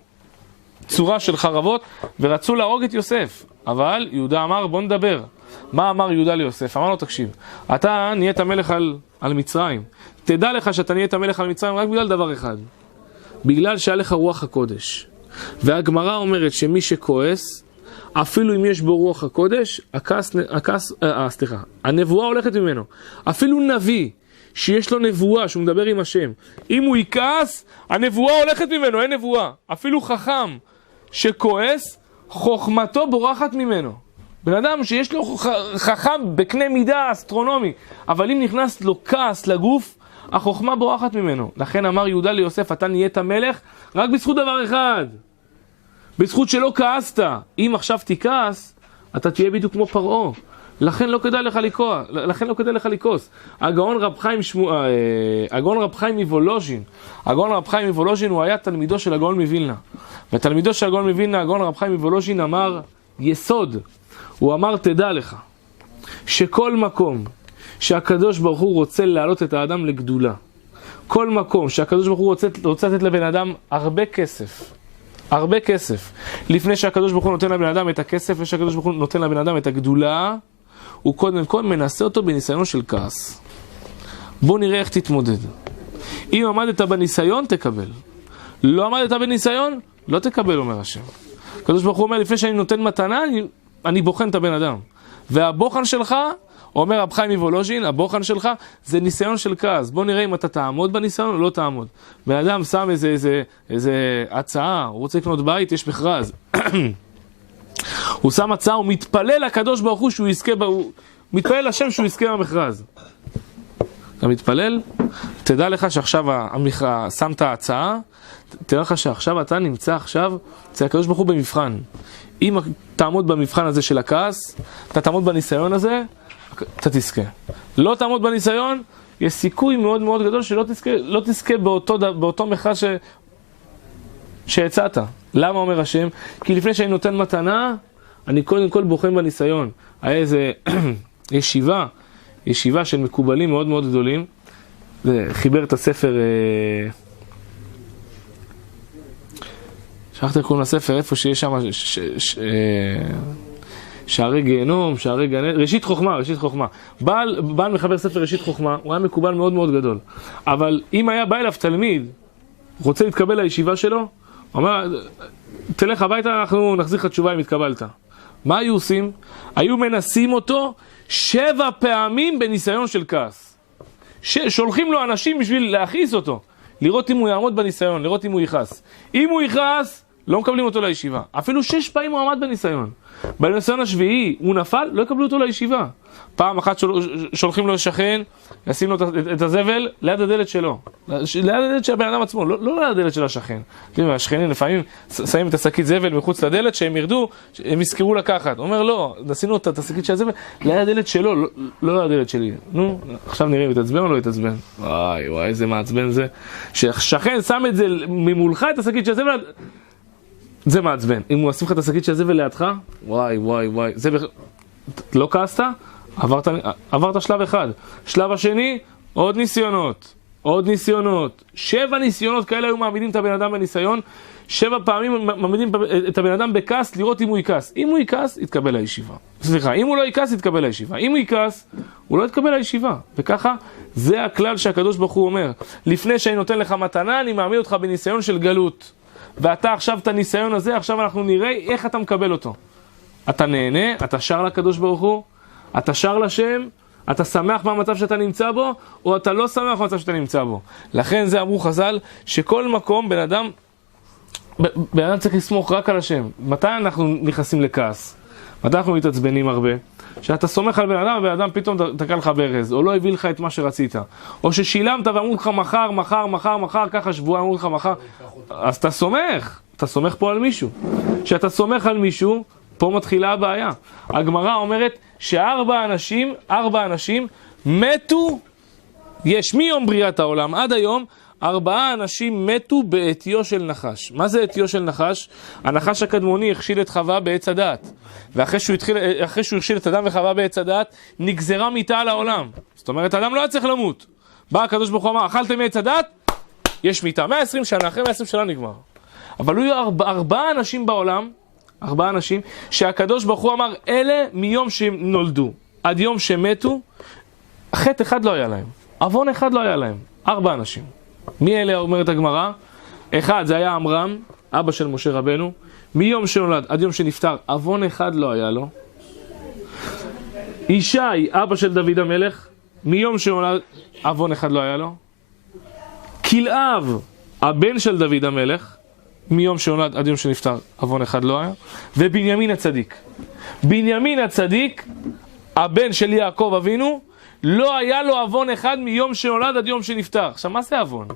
צורה של חרבות, ורצו להרוג את יוסף. אבל יהודה אמר בוא נדבר. מה אמר יהודה ליוסף? אמר לו תקשיב, אתה נהיית מלך על מצרים, תדע לך שאתה נהיית מלך על מצרים רק בגלל דבר אחד. בגלל שהיה לך רוח הקודש. והגמרא אומרת שמי שכועס, אפילו אם יש בו רוח הקודש, הנבואה הולכת ממנו. אפילו נביא שיש לו נבואה, שהוא מדבר עם השם, אם הוא יכעס, הנבואה הולכת ממנו, אין נבואה. אפילו חכם שכועס, חוכמתו בורחת ממנו. בן אדם שיש לו חכם בקנה מידה אסטרונומי, אבל אם נכנס לו כעס לגוף, החוכמה בורחת ממנו. לכן אמר יהודה ליוסף, אתה נהיית מלך רק בזכות דבר אחד. בזכות שלא כעסת. אם עכשיו תכעס, אתה תהיה בדיוק כמו פרעה. לכן לא כדאי לך לכעוס. הגאון רב חיים מוולוז'ין. הגאון רב חיים מוולוז'ין הוא היה תלמידו של הגאון מווילנה. ותלמידו של הגאון מווילנה, הגאון רב חיים מוולוז'ין אמר יסוד. הוא אמר תדע לך שכל מקום שהקדוש ברוך הוא רוצה להעלות את האדם לגדולה, כל מקום שהקדוש ברוך הוא רוצה לתת לבן אדם הרבה כסף, לפני שהקדוש ברוך הוא נותן לבן אדם את הכסף, לפני שהקדוש ברוך הוא נותן לבן אדם את הגדולה, הוא קודם כל מנסה אותו בניסיון של כעס. בוא נראה איך תתמודד. אם עמדת בניסיון תקבל, לא עמדת בניסיון לא תקבל, אומר השם. הקדוש ברוך הוא אומר לפני שאני נותן מתנה אני בוחן את הבן אדם, והבוחן שלך, אומר רב חיים מוולוז'ין, הבוחן שלך זה ניסיון של כעס. בוא נראה אם אתה תעמוד בניסיון או לא תעמוד. בן אדם שם איזה הצעה, הוא רוצה לקנות בית, יש מכרז. הוא שם הצעה, הוא מתפלל לקדוש ברוך הוא שהוא יזכה, הוא מתפלל לשם שהוא יזכה במכרז. אתה מתפלל? תדע לך שעכשיו שמת הצעה, תדע לך שעכשיו אתה נמצא עכשיו, זה הקדוש ברוך הוא במבחן. אם תעמוד במבחן הזה של הכעס, אתה תעמוד בניסיון הזה, אתה תזכה. לא תעמוד בניסיון, יש סיכוי מאוד מאוד גדול שלא תזכה באותו מכרז שהצעת. למה אומר השם? כי לפני שאני נותן מתנה, אני קודם כל בוחן בניסיון. היה איזה ישיבה של מקובלים מאוד מאוד גדולים, חיבר את הספר, שכחתי קוראים לספר, איפה שיש שם שערי גיהנום, שערי גן עדן, ראשית חוכמה. בעל מחבר ספר ראשית חוכמה, הוא היה מקובל מאוד מאוד גדול. אבל אם היה בא אליו תלמיד, רוצה להתקבל לישיבה שלו, הוא אומר, תלך הביתה, אנחנו נחזיר לך תשובה אם התקבלת. מה היו עושים? היו מנסים אותו 7 פעמים בניסיון של כעס. שולחים לו אנשים בשביל להכעיס אותו, לראות אם הוא יעמוד בניסיון, לראות אם הוא יכעס. אם הוא יכעס, לא מקבלים אותו לישיבה. אפילו 6 פעמים הוא עמד בניסיון. בניסיון השביעי הוא נפל, לא יקבלו אותו לישיבה. פעם אחת שולחים לו שכן, ישים לו את הזבל ליד הדלת שלו. ליד הדלת של הבן אדם עצמו, לא ליד הדלת של השכן. השכנים לפעמים שמים את השקית זבל מחוץ לדלת, שהם ירדו, הם יזכרו לקחת. הוא אומר לא, נשים לו את השקית של הזבל ליד הדלת שלו, לא ליד הדלת שלי. נו, עכשיו נראה אם יתעצבן או לא יתעצבן. וואי, איזה מעצבן זה. ששכן שם את זה ממולך, את השקית של הזבל, זה מעצבן. אם הוא אשים לך את השקית של הזבל לידך, וואי, זה לא כעסת? עברת שלב אחד. שלב השני, עוד ניסיונות. 7 ניסיונות כאלה היו מעמידים את הבן אדם בניסיון, 7 פעמים מעמידים את הבן אדם בכעס, לראות אם הוא יכעס. אם הוא יכעס, יתקבל לישיבה. סליחה, אם הוא לא יכעס, יתקבל לישיבה. אם הוא יכעס, הוא לא יתקבל לישיבה. וככה, זה הכלל שהקדוש ברוך הוא אומר. לפני שאני נותן לך מתנה, אני מעמיד אותך בניסיון של גלות. ואתה עכשיו את הניסיון הזה, עכשיו אנחנו נראה איך אתה מקבל אותו. אתה נהנה, אתה שר לקדוש ברוך הוא, אתה שר לשם, אתה שמח במצב שאתה נמצא בו, או אתה לא שמח במצב שאתה נמצא בו. לכן זה אמרו חז"ל, שכל מקום בן אדם צריך לסמוך רק על השם. מתי אנחנו נכנסים לכעס? מתי אנחנו מתעצבנים הרבה? שאתה סומך על בן אדם, ובן אדם פתאום תקע לך ברז, או לא הביא לך את מה שרצית. או ששילמת ואמרו לך מחר, ככה שבוע אמרו לך מחר. אז אתה סומך פה על מישהו. כשאתה סומך על מישהו, פה מתחילה הבעיה. הגמרא אומרת שארבע אנשים מתו, יש מיום בריאת העולם עד היום, 4 אנשים מתו בעטיו של נחש. מה זה עטיו של נחש? הנחש הקדמוני הכשיל את חווה בעץ הדעת. ואחרי שהוא הכשיל את אדם וחווה בעץ הדעת, נגזרה מיתה על העולם. זאת אומרת, האדם לא היה צריך למות. בא הקדוש ברוך הוא אמר, אכלתם מעץ הדעת? יש מיתה. 120 שנה, אחרי 120 שנה נגמר. אבל היו 4 אנשים בעולם, 4 אנשים, שהקדוש ברוך הוא אמר, אלה מיום שהם נולדו, עד יום שמתו, חטא אחד לא היה להם. עוון אחד לא היה להם. 4 אנשים. מי אלה אומרת הגמרא? אחד זה היה עמרם, אבא של משה רבנו, מיום שנולד עד יום שנפטר, עוון אחד לא היה לו. ישי, אבא של דוד המלך, מיום שנולד, עוון אחד לא היה לו. כלאב, הבן של דוד המלך, מיום שנולד עד יום שנפטר, עוון אחד לא היה. ובנימין הצדיק. בנימין הצדיק, הבן של יעקב אבינו, לא היה לו עוון אחד מיום שנולד עד יום שנפטר. עכשיו, מה זה עוון?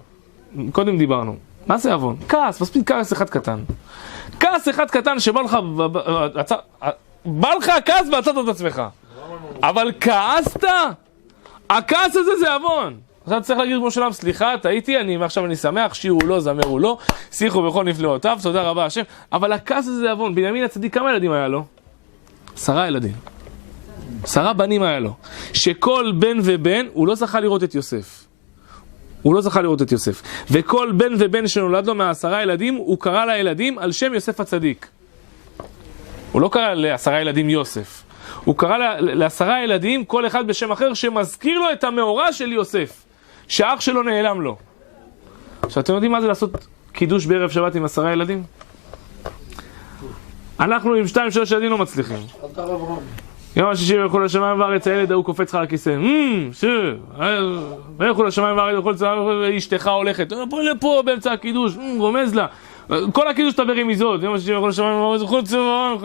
קודם דיברנו. מה זה עוון? כעס, מספיק כעס אחד קטן. כעס אחד קטן שבא לך, בא לך כעס ועצת את עצמך. אבל כעסת? הכעס הזה זה עוון. עכשיו צריך להגיד כמו שלם, סליחה, טעיתי, עכשיו אני שמח, שירו לא, זמרו לא, שיחו בכל נפלאותיו, תודה רבה השם. אבל הכעס הזה זה עוון. בנימין הצדיק, כמה ילדים היה לו? 10 ילדים. 10 בנים היה לו. שכל בן ובן, הוא לא זכה לראות את יוסף. הוא לא זכה לראות את יוסף. וכל בן ובן שנולד לו מ10 ילדים, הוא קרא לילדים על שם יוסף הצדיק. הוא לא קרא ל10 ילדים יוסף. הוא קרא ל10 ילדים, כל אחד בשם אחר, שמזכיר לו את המאורע של יוסף. שאח שלו נעלם לו. עכשיו, אתם יודעים מה זה לעשות קידוש בערב שבת עם 10 ילדים? אנחנו עם 2-3 ילדים לא מצליחים. יום השישי וילכו לשמיים וארץ, הילד ההוא קופץ לך על הכיסא. וילכו לשמיים וארץ, וכל צבא, אשתך הולכת. בואי לפה באמצע הקידוש, רומז לה. כל הקידוש תבר רמיזות. יום השישי וילכו לשמיים וארץ, וכל צבא,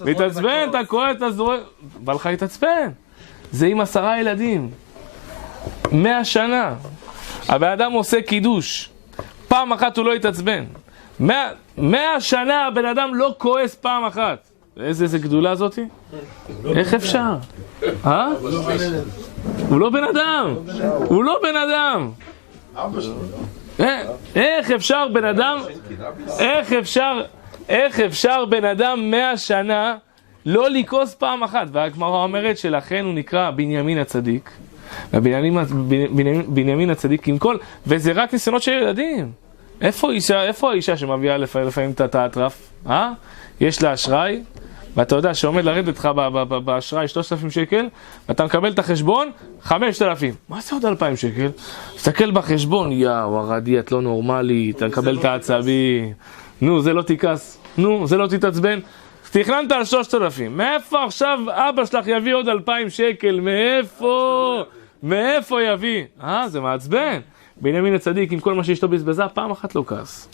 והתעצבן, אתה קורא, אתה זורק. בא לך להתעצבן. זה עם 10 ילדים. 100 שנה. הבן אדם עושה קידוש. פעם אחת הוא לא התעצבן. 100 שנה הבן אדם לא כועס פעם אחת. איזה גדולה זאתי? איך אפשר? הוא לא בן אדם. הוא לא בן אדם. איך אפשר בן אדם? איך אפשר בן אדם 100 שנה לא לכעוס פעם אחת? והגמרא אומרת שלכן הוא נקרא בנימין הצדיק. בנימין הצדיק עם כל, וזה רק ניסיונות של ילדים. איפה האישה שמביאה לפעמים את האטרף? יש לה אשראי, ואתה יודע שעומד לרדת לך באשראי 3,000 שקל, ואתה מקבל את החשבון 5,000. מה זה עוד 2,000 שקל? תסתכל בחשבון, הרדי, את לא נורמלי, אתה מקבל את העצבי. נו, זה לא תיקס. נו, זה לא תתעצבן. תכננת על 3,000. מאיפה עכשיו אבא שלך יביא עוד 2,000 שקל? מאיפה יביא? זה מעצבן. בנימין הצדיק, עם כל מה שאשתו בזבזה, פעם אחת לא כעס.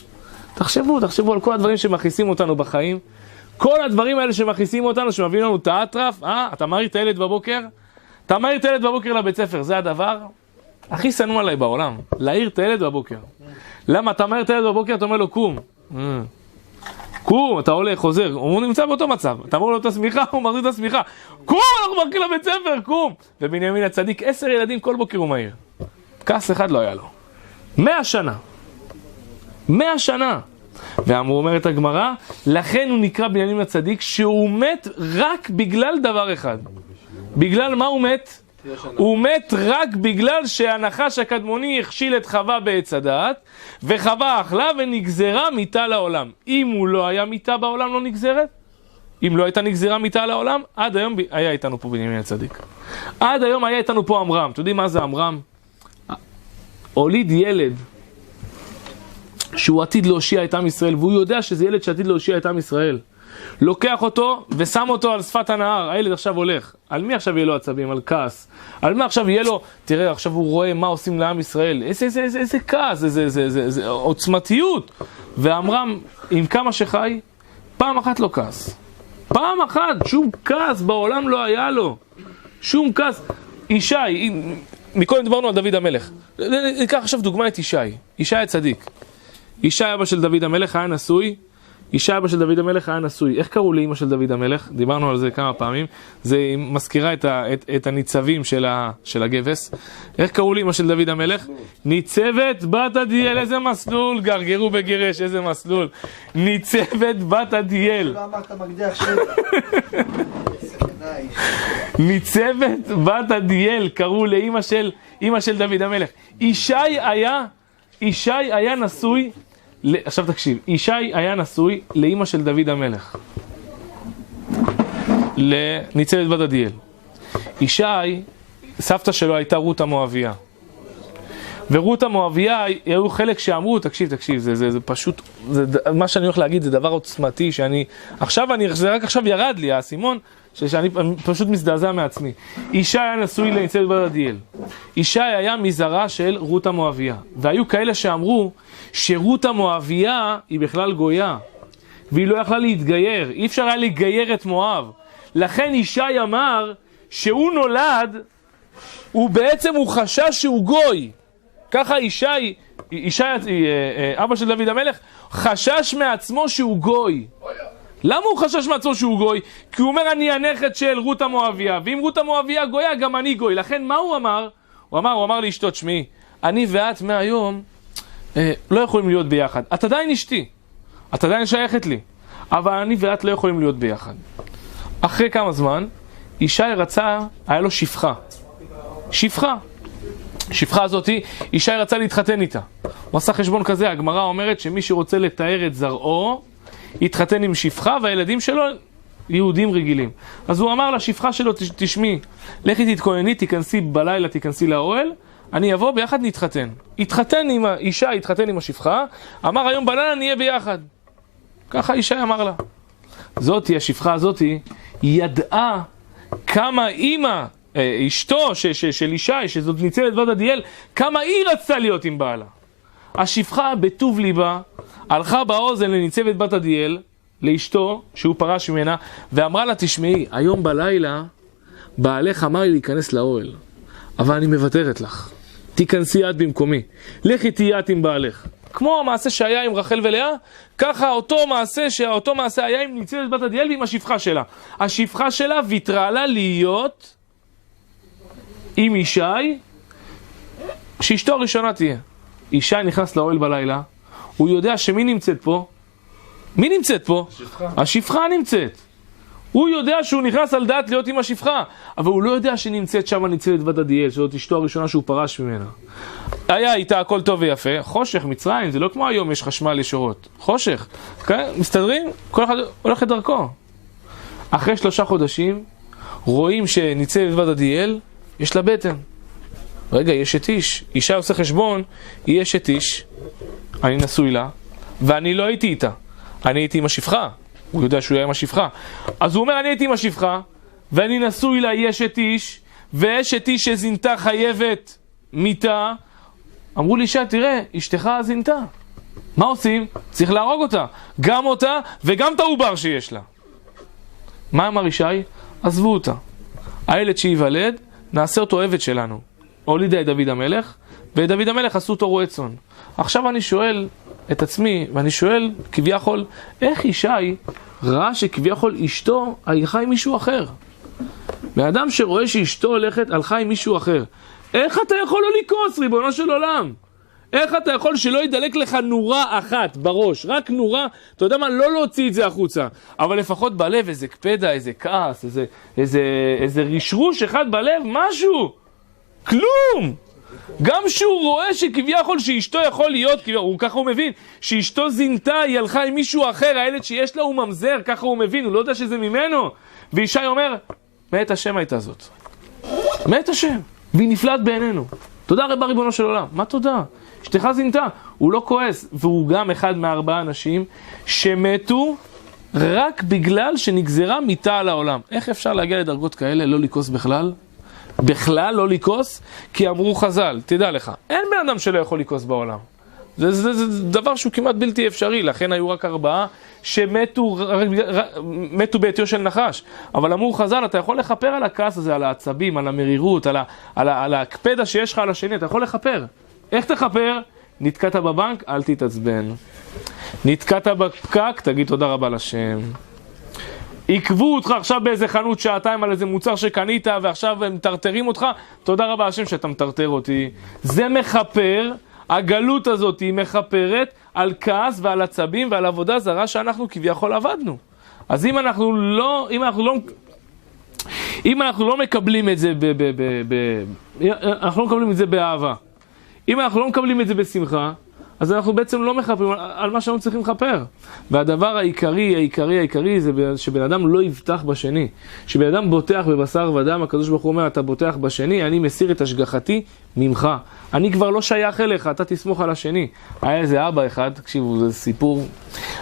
תחשבו על כל הדברים שמכניסים אותנו בחיים. כל הדברים האלה שמכניסים אותנו, שמביאים לנו את האטרף. אתה מעיר את הילד בבוקר? אתה מעיר את הילד בבוקר לבית ספר. זה הדבר הכי שנוא עליי בעולם. להעיר את הילד בבוקר. למה? אתה מעיר את הילד בבוקר, אתה אומר לו, קום. קום, אתה עולה, חוזר. הוא נמצא באותו מצב. אתה אומר לו את השמיכה, הוא מחזיר את השמיכה. קום, אנחנו מרקים לבית ספר, קום. ובנימין הצדיק, 10 ילדים כל בוקר הוא מעיר. כעס אחד לא היה לו. 100 שנה. 100 שנה. ואמרו, אומרת הגמרא, לכן הוא נקרא בנימין הצדיק, שהוא מת רק בגלל דבר אחד. בגלל מה הוא מת? הוא מת רק בגלל שהנחש הקדמוני הכשיל את חווה בעץ הדעת, וחווה אכלה ונגזרה מיתה לעולם. אם הוא לא היה מיתה בעולם לא נגזרת, אם לא הייתה נגזרה מיתה לעולם, עד היום היה איתנו פה בנימין הצדיק. עד היום היה איתנו פה עמרם. אתם יודעים מה זה עמרם? הוליד ילד שהוא עתיד להושיע את עם ישראל, והוא יודע שזה ילד שעתיד להושיע את עם ישראל. לוקח אותו ושם אותו על שפת הנהר. הילד עכשיו הולך. על מי עכשיו יהיה לו עצבים? על כעס. על מה עכשיו יהיה לו? תראה, עכשיו הוא רואה מה עושים לעם ישראל. איזה כעס, איזה עוצמתיות. ואמרם, עם כמה שחי, פעם אחת לא כעס. פעם אחת, שום כעס בעולם לא היה לו. שום כעס. ישי, מקודם דיברנו על דוד המלך. ניקח עכשיו דוגמה את ישי. ישי הצדיק. ישי אבא של דוד המלך היה נשוי. ישי אבא של דוד המלך היה נשוי. איך קראו לאמא של דוד המלך? דיברנו על זה כמה פעמים. זה מזכירה את הניצבים של הגבס. איך קראו לאמא של דוד המלך? ניצבת בת עדיאל. איזה מסלול? גרגרו בגרש, איזה מסלול. ניצבת בת עדיאל. לא אמרת מקדח שבע. ניצבת בת עדיאל קראו לאמא של דוד המלך. ישי היה נשוי, עכשיו תקשיב, ישי היה נשוי לאמא של דוד המלך, לניצבת בת עדיאל. ישי סבתא שלו הייתה רות המואביה. ורות המואביה, היו חלק שאמרו, תקשיב, זה פשוט, מה שאני הולך להגיד זה דבר עוצמתי, זה רק עכשיו ירד לי, האסימון, שאני פשוט מזדעזע מעצמי. ישי היה נשוי לניצבת בת עדיאל. ישי היה מזרע של רות המואביה. והיו כאלה שאמרו שרות המואביה היא בכלל גויה, והיא לא יכלה להתגייר, אי אפשר היה לגייר את מואב. לכן ישי אמר שהוא נולד, הוא חשש שהוא גוי. ככה ישי, אבא של דוד המלך, חשש מעצמו שהוא גוי. למה הוא חשש מעצמו שהוא גוי? כי הוא אומר, אני הנכד של רות המואביה, ואם רות המואביה גויה, גם אני גוי. לכן מה הוא אמר? הוא אמר לאשתו, תשמעי, אני ואת מהיום לא יכולים להיות ביחד. את עדיין אשתי, את עדיין שייכת לי, אבל אני ואת לא יכולים להיות ביחד. אחרי כמה זמן, ישי רצה, היה לו שפחה הזאת, ישי רצה להתחתן איתה. הוא עשה חשבון כזה, הגמרא אומרת שמי שרוצה לתאר את זרעו, יתחתן עם שפחה, והילדים שלו יהודים רגילים. אז הוא אמר לשפחה שלו, תשמעי, לכי תתכונני, תיכנסי בלילה, תיכנסי לאוהל, אני אבוא ביחד נתחתן. אישה התחתן עם השפחה, אמר היום בלילה נהיה ביחד. ככה ישי אמר לה. זאתי, השפחה הזאתי, ידעה כמה אמא, אשתו של ישי, שזאת ניצבת בת עדיאל, כמה היא רצתה להיות עם בעלה. השפחה בטוב ליבה, הלכה באוזן לניצבת בת עדיאל, לאשתו, שהוא פרש ממנה, ואמרה לה, תשמעי, היום בלילה, בעלך אמר לי להיכנס לאוהל, אבל אני מוותרת לך. תיכנסי את במקומי. לכי תהיה את עם בעלך. כמו המעשה שהיה עם רחל ולאה, ככה אותו מעשה היה עם ניצבת בת עדיאל ועם השפחה שלה. השפחה שלה ויתרה לה להיות עם ישי, שאשתו הראשונה תהיה. ישי נכנס לאוהל בלילה, הוא יודע שמי נמצאת פה? מי נמצאת פה? השפחה נמצאת. הוא יודע שהוא נכנס על דעת להיות עם השפחה, אבל הוא לא יודע שנמצאת שם ניצבת בת עדיאל, שזאת אשתו הראשונה שהוא פרש ממנה. היה איתה הכל טוב ויפה, חושך, מצרים, זה לא כמו היום יש חשמל ישורות. חושך, מסתדרים, כל אחד הולך את דרכו. אחרי 3 חודשים, רואים שניצבת בת עדיאל, יש לה בטן. רגע, יש את איש. אישה עושה חשבון, יש את איש, אני נשוי לה, ואני לא הייתי איתה. אני הייתי עם השפחה. הוא יודע שהוא היה עם השפחה. אז הוא אומר, אני הייתי עם השפחה, ואני נשוי לה, יש את איש, ויש את איש שזינתה חייבת מיתה. אמרו לי, אישה, תראה, אשתך זינתה. מה עושים? צריך להרוג אותה. גם אותה, וגם את העובר שיש לה. מה אמר ישי? עזבו אותה. הילד שיוולד, נעשה אותו עבד שלנו. הולידה את דוד המלך, ודוד המלך עשו אותו רועה צאן. עכשיו אני שואל את עצמי, ואני שואל כביכול, איך ישי ראה שכביכול אשתו הלכה עם מישהו אחר? באדם שרואה שאשתו הלכה עם מישהו אחר, איך אתה יכול לא לקרוס, ריבונו של עולם? איך אתה יכול שלא ידלק לך נורה אחת בראש, רק נורה, אתה יודע מה, לא להוציא את זה החוצה, אבל לפחות בלב איזה קפדה, איזה כעס, איזה רשרוש אחד בלב, משהו, כלום. גם שהוא רואה שכביכול שאשתו יכול להיות, ככה הוא מבין, שאשתו זינתה, היא הלכה עם מישהו אחר, הילד שיש לה הוא ממזר, ככה הוא מבין, הוא לא יודע שזה ממנו. וישי אומר, מאת השם הייתה זאת. מאת השם. והיא נפלאת בעינינו. תודה רבה ריבונו של עולם. מה תודה? אשתך זינתה. הוא לא כועס. והוא גם אחד מ4 אנשים שמתו רק בגלל שנגזרה מיתה על העולם. איך אפשר להגיע לדרגות כאלה, לא לכעוס בכלל? בכלל לא לכעוס, כי אמרו חז"ל, תדע לך, אין בן אדם שלא יכול לכעוס בעולם. זה דבר שהוא כמעט בלתי אפשרי, לכן היו רק 4 שמתו בעטיו של נחש. אבל אמרו חז"ל, אתה יכול לכפר על הכעס הזה, על העצבים, על המרירות, על הקפדה שיש לך על השני, אתה יכול לכפר. איך תכפר? נתקעת בבנק, אל תתעצבן. נתקעת בפקק, תגיד תודה רבה לשם. עקבו אותך עכשיו באיזה חנות 2 על איזה מוצר שקנית ועכשיו הם מטרטרים אותך, תודה רבה השם שאתה מטרטר אותי. זה מחפר, הגלות הזאת היא מחפרת על כעס ועל עצבים ועל עבודה זרה שאנחנו כביכול עבדנו. אז אם אנחנו לא מקבלים את זה אנחנו לא מקבלים את זה באהבה, אם אנחנו לא מקבלים את זה בשמחה, אז אנחנו בעצם לא מחפרים על מה שאנחנו צריכים לחפר. והדבר העיקרי זה שבן אדם לא יבטח בשני. שבן אדם בוטח בבשר ודם, הקדוש ברוך הוא אומר, אתה בוטח בשני, אני מסיר את השגחתי ממך. אני כבר לא שייך אליך, אתה תסמוך על השני. היה איזה אבא אחד, תקשיבו, זה סיפור.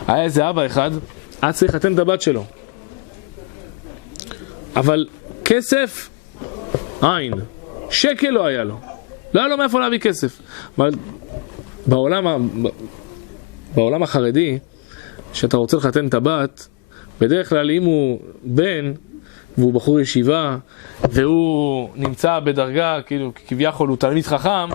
היה איזה אבא אחד, היה צריך לתת את הבת שלו. אבל כסף, אין. שקל לא היה לו. לא היה לו מאיפה להביא כסף. בעולם החרדי, שאתה רוצה לחתן את הבת, בדרך כלל אם הוא בן, והוא בחור ישיבה, והוא נמצא בדרגה, כאילו כביכול הוא תלמיד חכם,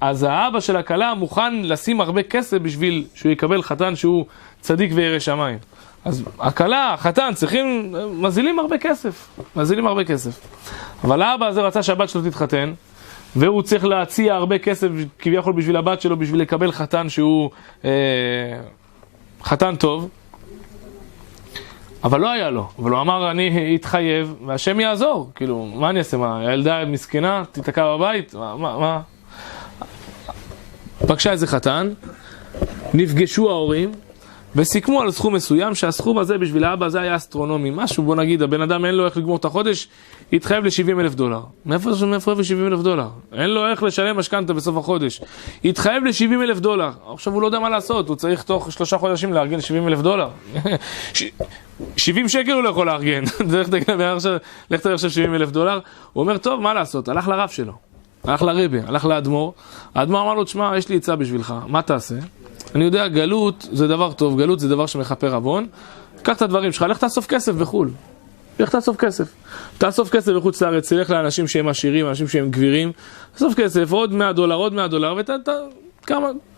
אז האבא של הכלה מוכן לשים הרבה כסף בשביל שהוא יקבל חתן שהוא צדיק וירא שמיים. אז הכלה, החתן, מזילים הרבה כסף. אבל האבא הזה רצה שהבת שלו תתחתן, והוא צריך להציע הרבה כסף כביכול בשביל הבת שלו, בשביל לקבל חתן שהוא חתן טוב. אבל לא היה לו. אבל הוא אמר, אני אתחייב, והשם יעזור. כאילו, מה אני אעשה? מה? הילדה מסכנה, תתקע בבית? מה? פגשה איזה חתן, נפגשו ההורים, וסיכמו על סכום מסוים, שהסכום הזה בשביל האבא הזה היה אסטרונומי. משהו, בוא נגיד, הבן אדם אין לו איך לגמור את החודש, יתחייב ל$70,000. מאיפה הביא $70,000? אין לו איך לשלם משכנתה בסוף החודש. יתחייב ל$70,000. עכשיו הוא לא יודע מה לעשות, הוא צריך תוך 3 חודשים לארגן $70,000. 70 שקל הוא לא יכול לארגן. לך תראה עכשיו $70,000. הוא אומר, טוב, מה לעשות? הלך לרב שלו. הלך לרבי, הלך לאדמו"ר. האדמו"ר אמר לו, תשמע, יש לי עצה בשבילך. מה תעשה? אני יודע, גלות זה דבר טוב, גלות זה דבר שמחפר עוון. קח את הדברים שלך, לך תאסוף כסף בחול. לך תאסוף כסף. תאסוף כסף בחוץ לארץ, תלך לאנשים שהם עשירים, אנשים שהם גבירים. תאסוף כסף, עוד $100,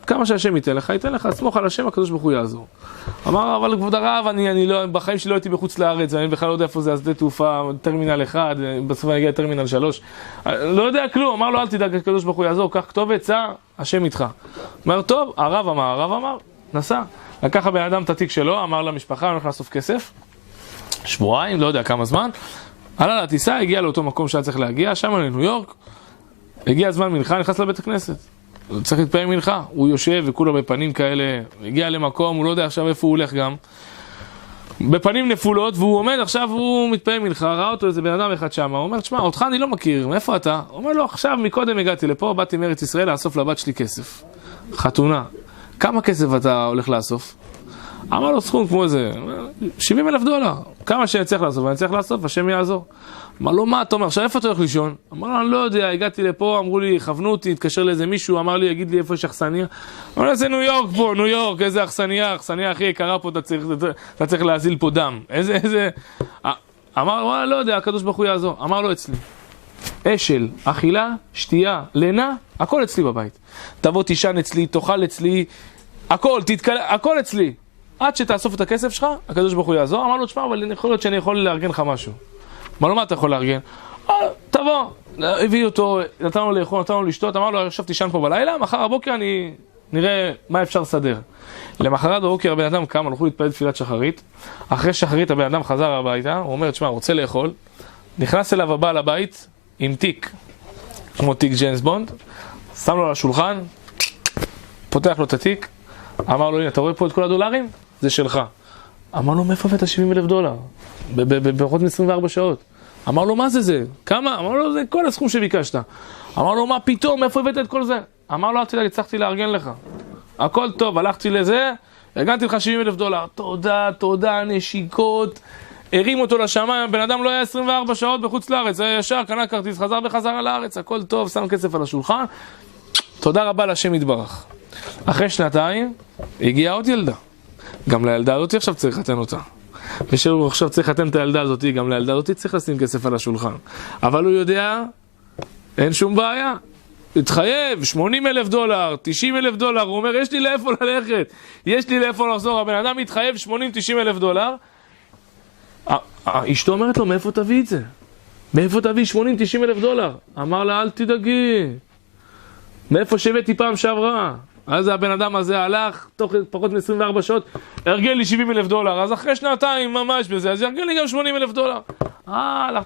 כמה שהשם ייתן לך, סמוך על השם, הקדוש ברוך הוא יעזור. אמר, אבל כבוד הרב, אני לא, בחיים שלי לא הייתי בחוץ לארץ, אני בכלל לא יודע איפה זה השדה תעופה, טרמינל 1, בסוף אני אגיע לטרמינל 3. לא יודע כלום, אמר לו, אל תדאג, הקדוש ברוך הוא יעזור, קח כתובת, צע, השם איתך. אמר, טוב, הרב אמר, נסע. לקח הבן אדם את התיק שלו, אמר למשפחה, אני הולך לאסוף כסף, שבועיים, לא יודע כמה זמן, עלה לטיסה, הגיע לאותו מקום שהיה צריך להגיע, שם לניו יורק, הגיע הזמן מנחה, נכנס לבית הכנסת. הוא צריך להתפעל מנחה, הוא יושב וכולו בפנים כאלה, הגיע למקום, הוא לא יודע עכשיו איפה הוא הולך גם, בפנים נפולות, והוא עומד עכשיו, הוא מתפעל מנחה, ראה אותו איזה בן אדם אחד שם, הוא אומר, תשמע, אותך אני לא מכיר, מאיפה אתה? הוא אומר לו, עכשיו מקודם הגעתי לפה, באתי מארץ ישראל לאסוף לבת שלי כסף, חתונה, כמה כסף אתה הולך לאסוף? אמר לו סכום כמו איזה $70,000, כמה שאני צריך לאסוף, ואני צריך לאסוף, השם יעזור. אמר לו, מה אתה אומר? עכשיו איפה אתה הולך לישון? אמר לו, אני לא יודע, הגעתי לפה, אמרו לי, כוונו אותי, התקשר לאיזה מישהו, אמר לי, יגיד לי איפה יש אכסניה. אמר לו, זה ניו יורק פה, ניו יורק, איזה אכסניה הכי יקרה פה, אתה צריך להזיל פה דם. איזה... אמר לו, לא יודע, הקדוש ברוך הוא יעזור. אמר לו, אצלי. אשל, אכילה, שתייה, לינה, הכל אצלי בבית. תבוא תישן אצלי, תאכל אצלי, הכל אצלי. עד שתאסוף את הכסף שלך, הקדוש ברוך הוא יעזור. אמר לו, תשמע, אבל יכול להיות שאני יכול לארגן לך משהו. אמר לו, מה אתה יכול לארגן? תבוא. הביא אותו, נתן לו לאכול, נתן לו לשתות, אמר לו, עכשיו תישן פה בלילה, מחר הבוקר אני נראה מה אפשר לסדר. למחרת בבוקר הבן אדם קם, הלכו להתפלל תפילת שחרית. אחרי שחרית הבן אדם חזר הביתה, הוא אומר, תשמע, רוצה לאכול. נכנס אליו הבעל הבית עם תיק, כמו תיק ג'יימס בונד, שם לו על השולחן, פותח לו את התיק, אמר לו, הנה, אתה רואה פה את כל הדולרים? זה שלך. אמר לו, מאיפה הבאת $70,000? בפחות מ-24 שעות. אמר לו, מה זה? כמה? אמר לו, זה כל הסכום שביקשת. אמר לו, מה פתאום? מאיפה הבאת את כל זה? אמר לו, אל תדאג, הצלחתי לארגן לך. הכל טוב, הלכתי לזה, ארגנתי לך $70,000. תודה, נשיקות. הרים אותו לשמיים, בן אדם לא היה 24 שעות בחוץ לארץ, היה ישר, קנה כרטיס, חזר בחזרה לארץ, הכל טוב, שם כסף על השולחן. תודה רבה לשם יתברך. אחרי 2 הגיעה עוד ילדה. גם לילדה הזאת עכשיו צריך לתן אותה. ושהוא עכשיו צריך לתן את הילדה הזאת, גם לילדה הזאת צריך לשים כסף על השולחן. אבל הוא יודע, אין שום בעיה. התחייב, $80,000, $90,000, הוא אומר, יש לי לאיפה ללכת, יש לי לאיפה לחזור. הבן אדם מתחייב $80,000-90,000. אשתו אומרת לו, מאיפה תביא את זה? מאיפה תביא $80,000-90,000? אמר לה, אל תדאגי. מאיפה שהבאתי פעם שעברה? אז הבן אדם הזה הלך, תוך פחות מ-24 שעות, ארגן לי $70,000. אז אחרי 2 ממש בזה, אז ארגן לי גם $80,000.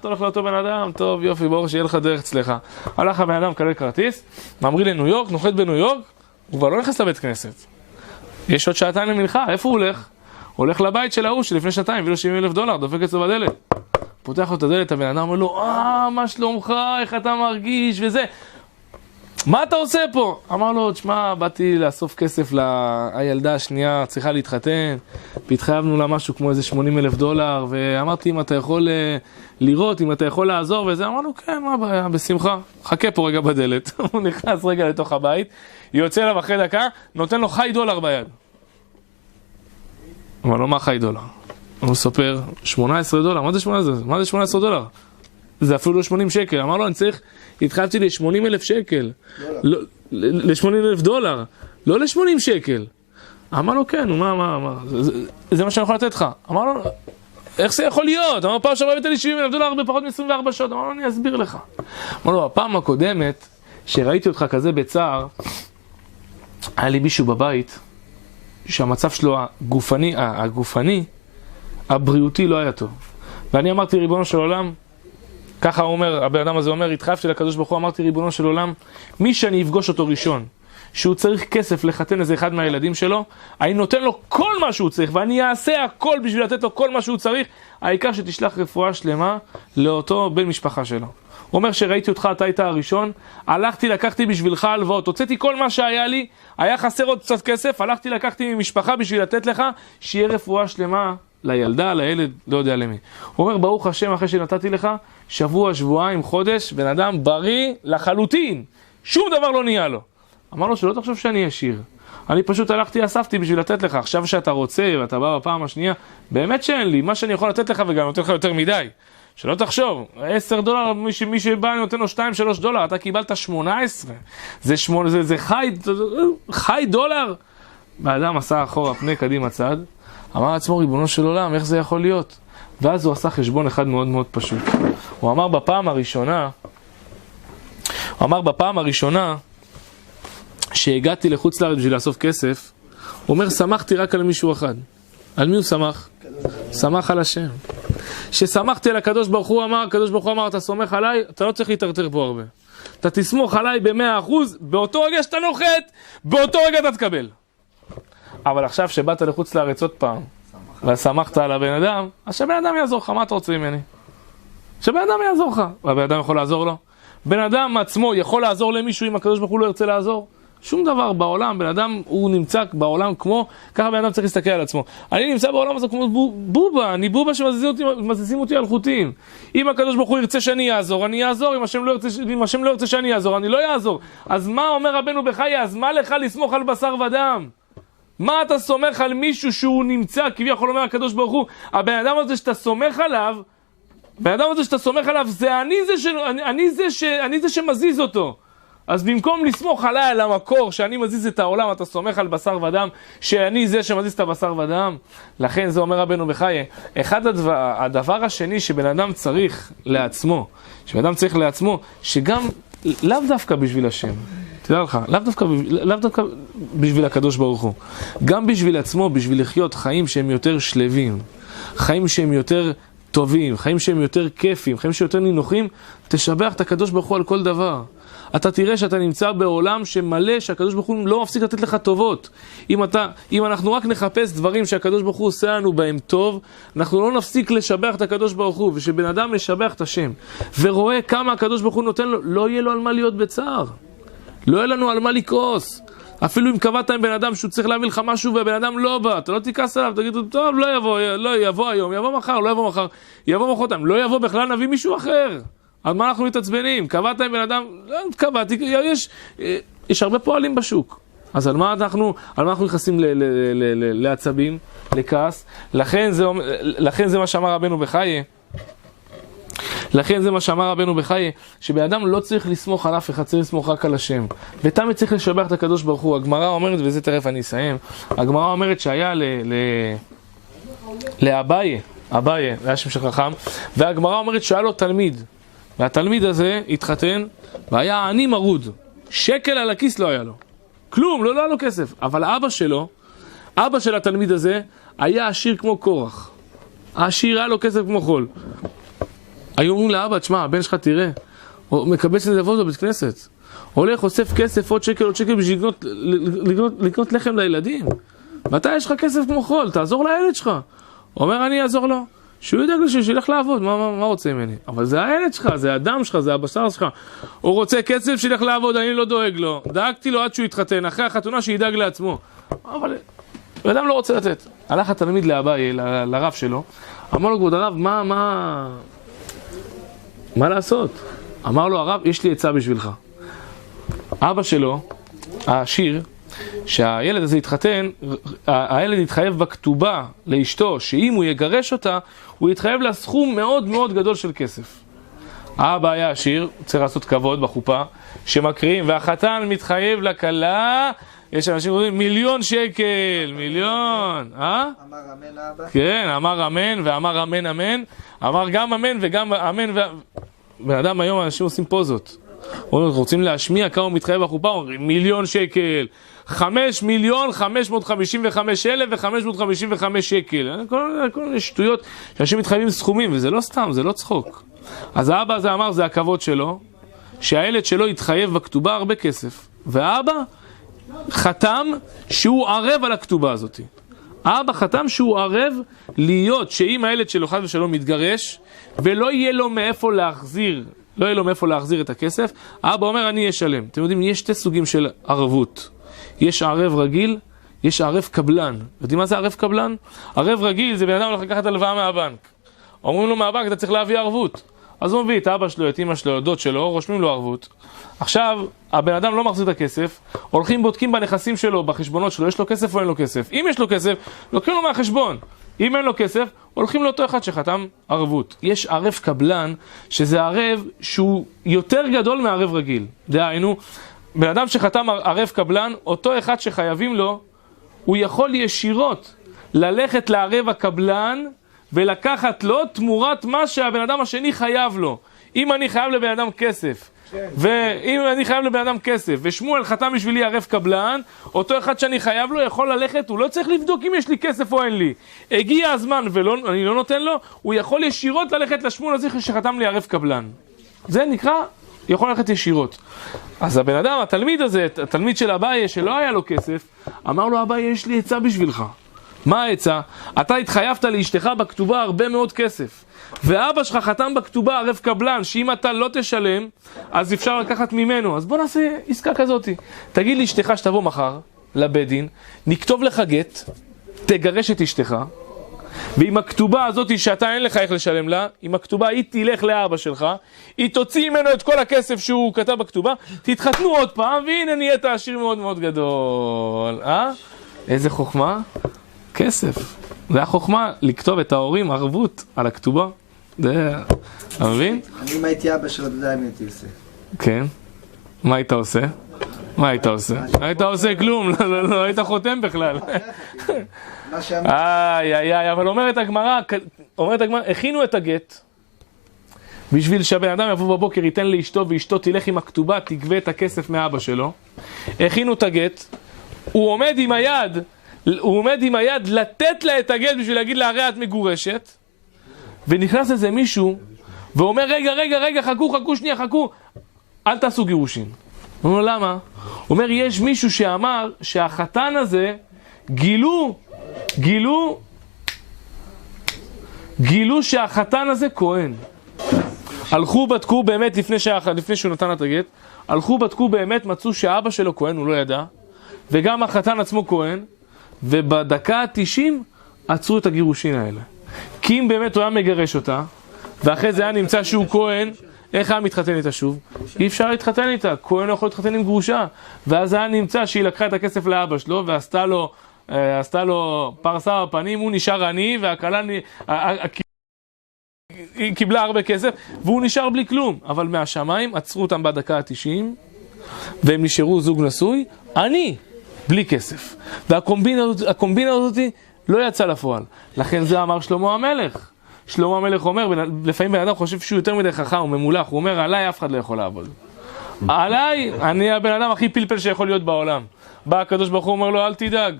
הולך לאותו בן אדם, טוב, יופי, ברוך שיהיה לך דרך אצלך. הלך הבן אדם, קלל כרטיס, ממריא לניו יורק, נוחת בניו יורק, הוא כבר לא נכנס לבית כנסת. יש עוד שעתיים למנחה, איפה הוא הולך? הוא הולך לבית של ההוא שלפני שנתיים, הביא לו $70,000, דופק אצלו בדלת. פותח לו את הדלת, הבן אדם אומר לו, מה שלומך, איך אתה מרגיש, וזה. מה אתה עושה פה? אמר לו, תשמע, באתי לאסוף כסף לילדה השנייה, צריכה להתחתן, והתחייבנו לה משהו כמו איזה $80,000, ואמרתי, אם אתה יכול לראות, אם אתה יכול לעזור, וזה, אמר לו, כן, מה הבעיה, בשמחה, חכה פה רגע בדלת. הוא נכנס רגע לתוך הבית, יוצא אליו אחרי דקה, נותן לו $1 ביד. אמר לו, מה $1? הוא סופר, $18, מה זה $18? מה זה $18? זה אפילו לא 80 שקל. אמר לו, אני צריך, התחייבתי ל$80,000 שקל. ל$80,000, לא ל-80 שקל. אמר לו, כן, מה? זה מה שאני יכול לתת לך. אמר לו, איך זה יכול להיות? אמר, פעם שעברה הבאת לי $70,000 בפחות מ-24 שעות. אמר לו, אני אסביר לך. אמר לו, הפעם הקודמת, שראיתי אותך כזה בצער, היה לי מישהו בבית, שהמצב שלו הגופני, הבריאותי לא היה טוב. ואני אמרתי, ריבונו של עולם, ככה הוא אומר, הבן אדם הזה אומר, התחייבתי לקדוש ברוך הוא, אמרתי, ריבונו של עולם, מי שאני אפגוש אותו ראשון, שהוא צריך כסף לחתן איזה אחד מהילדים שלו, אני נותן לו כל מה שהוא צריך, ואני אעשה הכל בשביל לתת לו כל מה שהוא צריך, העיקר שתשלח רפואה שלמה לאותו בן משפחה שלו. הוא אומר שראיתי אותך, אתה היית הראשון, הלכתי, לקחתי בשבילך הלוואות, הוצאתי כל מה שהיה לי, היה חסר עוד קצת כסף, הלכתי, לקחתי ממשפחה בשביל לתת לך, שיהיה רפואה שלמה לילדה, לילד, לא יודע למי. הוא אומר, ברוך השם, אחרי שנתתי לך, שבוע, שבועיים, חודש, בן אדם בריא לחלוטין, שום דבר לא נהיה לו. אמר לו, שלא תחשוב שאני ישיר. אני פשוט הלכתי, אספתי בשביל לתת לך. עכשיו שאתה רוצה ואתה בא בפעם השנייה, באמת שאין לי, מה שאני יכול לתת לך וגם נותן לך יותר מדי. שלא תחשוב, $10, מי שבא אני נותן לו $2-3, אתה קיבלת 18. זה חי דולר. האדם עשה אחורה פני קדימה צד, אמר לעצמו, ריבונו של עולם, איך זה יכול להיות? ואז הוא עשה חשבון אחד מאוד מאוד פשוט. הוא אמר בפעם הראשונה, שהגעתי לחוץ לארץ בשביל לאסוף כסף, הוא אומר, שמחתי רק על מישהו אחד. על מי הוא שמח? שמח על השם. ששמחתי על הקדוש ברוך הוא אמר, הקדוש ברוך הוא אמר, אתה סומך עליי, אתה לא צריך להתרטר פה הרבה. אתה תסמוך עליי ב100%, באותו רגע שאתה נוחת, באותו רגע אתה תקבל. אבל עכשיו שבאת לחוץ לארץ עוד פעם, ושמחת על הבן אדם, אז שבן אדם יעזור לך, מה אתה רוצה ממני? שבן אדם יעזור לך, והבן אדם יכול לעזור לו. בן אדם עצמו יכול לעזור למישהו אם הקדוש ברוך הוא לא ירצה לעזור? שום דבר בעולם, בן אדם הוא נמצא בעולם כמו, ככה בן אדם צריך להסתכל על עצמו. אני נמצא בעולם הזה כמו בובה, אני בובה שמזיזים אותי על חוטים. אם הקדוש ברוך הוא ירצה שאני יעזור, אני יעזור, אם השם לא ירצה שאני יעזור, אני לא יעזור. אז מה אומר רבנו בחיי? אז מה לך לסמוך על בשר ודם? מה אתה סומך על מישהו שהוא נמצא, כביכול אומר הקדוש ברוך הוא, הבן אדם הזה שאתה סומך עליו, זה אני זה שמזיז אותו. אז במקום לסמוך עליי על המקור שאני מזיז את העולם, אתה סומך על בשר ודם, שאני זה שמזיז את הבשר ודם. לכן זה אומר רבנו בחיי, הדבר השני שבן אדם צריך לעצמו, שגם לאו דווקא בשביל השם, תדע לך, לאו דווקא בשביל הקדוש ברוך הוא, גם בשביל עצמו, בשביל לחיות חיים שהם יותר שלווים, חיים שהם יותר טובים, חיים שהם יותר כיפים, חיים שהם יותר נינוחים, תשבח את הקדוש ברוך הוא על כל דבר. אתה תראה שאתה נמצא בעולם שמלא, שהקדוש ברוך הוא לא מפסיק לתת לך טובות. אם אנחנו רק נחפש דברים שהקדוש ברוך הוא עושה לנו בהם טוב, אנחנו לא נפסיק לשבח את הקדוש ברוך הוא, ושבן אדם משבח את השם, ורואה כמה הקדוש ברוך הוא נותן לו, לא יהיה לו על מה להיות בצער. לא יהיה לנו על מה לקרוס. אפילו אם קבעת עם בן אדם שהוא צריך להביא לך משהו והבן אדם לא בא, אתה לא תיכנס עליו, תגיד לו, טוב, לא יבוא היום, יבוא מחר, לא יבוא מחר, יבוא מחרתיים, לא יבוא בכלל, נביא מישהו אחר. על מה אנחנו מתעצבנים? קבעת עם בן אדם, לא קבעתי, יש הרבה פועלים בשוק. אז על מה אנחנו נכנסים לעצבים, לכעס? לכן זה מה שאמר רבנו בחיי. שבן אדם לא צריך לסמוך על אף אחד, צריך לסמוך רק על השם. ותמיד צריך לשבח את הקדוש ברוך הוא. הגמרא אומרת, וזה תכף אני אסיים, הגמרא אומרת שהיה לאביי, היה שם של חכם, והגמרא אומרת שהיה לו תלמיד, והתלמיד הזה התחתן, והיה עני מרוד, שקל על הכיס לא היה לו, כלום, לא היה לו כסף, אבל אבא של התלמיד הזה, היה עשיר כמו קורח, העשיר היה לו כסף כמו חול. היו אומרים לאבא, תשמע, הבן שלך תראה, הוא מקבץ נדבות בבית כנסת. הולך, אוסף כסף, עוד שקל בשביל לקנות לחם לילדים. ואתה יש לך כסף כמו חול, תעזור לילד שלך. אומר, אני אעזור לו. שהוא ידאג לי שילך לעבוד, מה רוצה ממני? אבל זה הילד שלך, זה הדם שלך, זה הבשר שלך. הוא רוצה כסף שילך לעבוד, אני לא דואג לו. דאגתי לו עד שהוא יתחתן, אחרי החתונה שידאג לעצמו. אבל האדם לא רוצה לתת. הלך התלמיד לאביי, לרב שלו, אמר לו, כבוד הרב, מה לעשות? אמר לו, הרב, יש לי עצה בשבילך. אבא שלו, העשיר, שהילד הזה יתחתן, הילד יתחייב בכתובה לאשתו, שאם הוא יגרש אותה, הוא יתחייב לה סכום מאוד מאוד גדול של כסף. האבא היה עשיר, צריך לעשות כבוד בחופה, שמקריאים, והחתן מתחייב לכלה, יש אנשים שאומרים, 1,000,000 שקל, 1,000,000, אמר אמן אבא? כן, אמר אמן, ואמר אמן אמן, אמר גם אמן וגם אמן, בן אדם היום אנשים עושים פוזות. רוצים להשמיע כמה הוא מתחייב בחופה, אומרים 1,000,000 שקל, 5,055,555 שקל. כל מיני שטויות שאנשים מתחייבים סכומים, וזה לא סתם, זה לא צחוק. אז האבא הזה אמר, זה הכבוד שלו, שהילד שלו יתחייב בכתובה הרבה כסף. והאבא חתם שהוא ערב על הכתובה הזאת. האבא חתם שהוא ערב להיות שאם הילד שלו חד ושלום מתגרש, ולא יהיה לו מאיפה להחזיר, את הכסף, האבא אומר, אני אשלם. אתם יודעים, יש שתי סוגים של ערבות. יש ערב רגיל, יש ערב קבלן. יודעים מה זה ערב קבלן? ערב רגיל זה בן אדם הולך לקחת הלוואה מהבנק. אומרים לו מהבנק, אתה צריך להביא ערבות. אז הוא מביא את אבא שלו, את אמא שלו, את דוד שלו, רושמים לו ערבות. עכשיו, הבן אדם לא מחזיר את הכסף, הולכים בודקים בנכסים שלו, בחשבונות שלו, יש לו כסף או אין לו כסף. אם יש לו כסף, לוקחים לו מהחשבון. אם אין לו כסף, הולכים לאותו אחד שחתם ערבות. יש ערב קבלן, שזה ערב שהוא יותר גדול מערב רגיל. דהיינו, בן אדם שחתם ערב קבלן, אותו אחד שחייבים לו, הוא יכול ישירות ללכת לערב הקבלן ולקחת לו תמורת מה שהבן אדם השני חייב לו. אם אני חייב לבן אדם כסף, ושמואל חתם בשבילי ערב קבלן, אותו אחד שאני חייב לו יכול ללכת, הוא לא צריך לבדוק אם יש לי כסף או אין לי. הגיע הזמן ואני לא נותן לו, הוא יכול ישירות ללכת לשמואל הזה שחתם לי ערב קבלן. זה נקרא, יכול ללכת ישירות. אז הבן אדם, התלמיד הזה, התלמיד של אביי שלא היה לו כסף, אמר לו, אביי, יש לי עצה בשבילך. מה העצה? אתה התחייבת לאשתך בכתובה הרבה מאוד כסף, ואבא שלך חתם בכתובה ערב קבלן, שאם אתה לא תשלם, אז אפשר לקחת ממנו. אז בוא נעשה עסקה כזאת. תגיד לאשתך שתבוא מחר לבית דין, נכתוב לך גט, תגרש את אשתך, ועם הכתובה הזאת שאתה אין לך איך לשלם לה, עם הכתובה היא תלך לאבא שלך, היא תוציא ממנו את כל הכסף שהוא כתב בכתובה, תתחתנו עוד פעם, והנה נהיית עשיר מאוד מאוד גדול. איזה חוכמה? כסף. זה החוכמה, לכתוב את ההורים ערבות על הכתובה. זה, אתה מבין? אני אם הייתי אבא שלו, אתה יודע אם הייתי עושה. כן. מה היית עושה? היית עושה כלום, לא היית חותם בכלל. אבל אומרת הגמרא, הכינו את הגט, בשביל שהבן אדם יבוא בבוקר, ייתן לאשתו, ואשתו תלך עם הכתובה, תגבה את הכסף מאבא שלו. הכינו את הגט, הוא עומד עם היד לתת לה את הגט בשביל להגיד לה, הרי את מגורשת, ונכנס לזה מישהו ואומר, רגע, חכו שנייה, אל תעשו גירושין. הוא אומר, למה? הוא אומר, יש מישהו שאמר שהחתן הזה גילו שהחתן הזה כהן. הלכו בדקו באמת לפני שהוא נתן את הגט, הלכו בדקו באמת, מצאו שאבא שלו כהן, הוא לא ידע, וגם החתן עצמו כהן, ובדקה ה-90 עצרו את הגירושין האלה. כי אם באמת הוא היה מגרש אותה, ואחרי זה היה נמצא שהוא כהן, איך היה מתחתן איתה שוב? אי אפשר להתחתן איתה, כהן לא יכול להתחתן עם גרושה. ואז היה נמצא שהיא לקחה את הכסף לאבא שלו, ועשתה לו פרסה בפנים, הוא נשאר עני, והכלה היא קיבלה הרבה כסף, והוא נשאר בלי כלום. אבל מהשמיים עצרו אותם בדקה ה-90, והם נשארו זוג נשוי, עני, בלי כסף. והקומבינה הזאת לא יצא לפועל. לכן זה אמר שלמה המלך. שלמה המלך אומר, לפעמים בן אדם חושב שהוא יותר מדי חכם, הוא ממולך, הוא אומר, עליי אף אחד לא יכול לעבוד. עליי, אני הבן אדם הכי פלפל שיכול להיות בעולם. בא הקדוש ברוך הוא אומר לו, אל תדאג.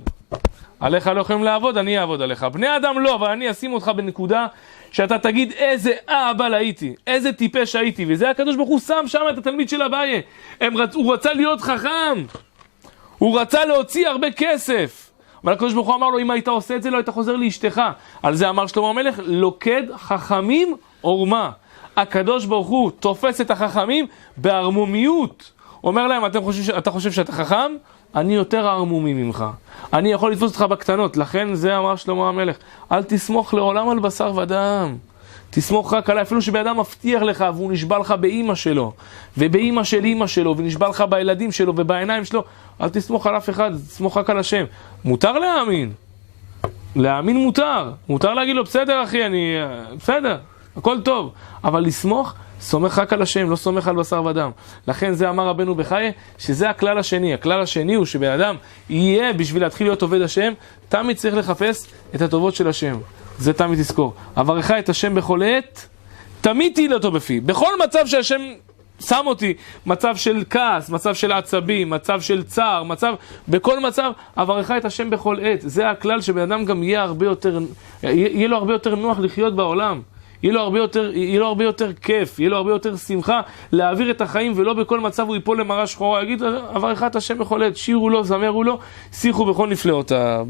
עליך לא יכולים לעבוד, אני אעבוד עליך. בני אדם לא, אבל אני אשים אותך בנקודה שאתה תגיד איזה אבא הייתי, איזה טיפש הייתי, וזה הקדוש ברוך הוא שם שם את התלמיד של אביי. הוא רצה להיות חכם, הוא רצה להוציא הרבה כסף, אבל הקדוש ברוך הוא אמר לו, אם היית עושה את זה, לא היית חוזר לאשתך. על זה אמר שלמה המלך, לוקד חכמים עורמה. הקדוש ברוך הוא תופס את החכמים בערמומיות. אומר להם, אתה חושב שאתה חכם? אני יותר ערמומי ממך. אני יכול לתפוס אותך בקטנות. לכן זה אמר שלמה המלך. אל תסמוך לעולם על בשר ודם. תסמוך רק עליי. אפילו שבאדם מבטיח לך והוא נשבע לך באמא שלו, ובאמא של אמא שלו, ונשבע לך בילדים שלו ובעיניים שלו. אל תסמוך על אף אחד, תסמוך רק על השם. מותר להאמין. להאמין מותר. מותר להגיד לו, בסדר אחי, בסדר, הכל טוב. אבל לסמוך, סומך רק על השם, לא סומך על בשר ודם. לכן זה אמר רבנו בחיי, שזה הכלל השני. הכלל השני הוא שבן אדם יהיה בשביל להתחיל להיות עובד השם, תמיד צריך לחפש את הטובות של השם. זה תמיד תזכור. אברך את השם בכל עת, תמיד תהילה אותו בפי. בכל מצב שהשם שם אותי, מצב של כעס, מצב של עצבים, מצב של צער, בכל מצב, אברך את השם בכל עת. זה הכלל שבן אדם גם יהיה לו הרבה יותר נוח לחיות בעולם. יהיה לו הרבה יותר כיף, יהיה לו הרבה יותר שמחה להעביר את החיים, ולא בכל מצב הוא ייפול למראה שחורה. יגיד, אברך את השם בכל עת, שירו לו, זמרו לו, שיחו בכל נפלאותיו.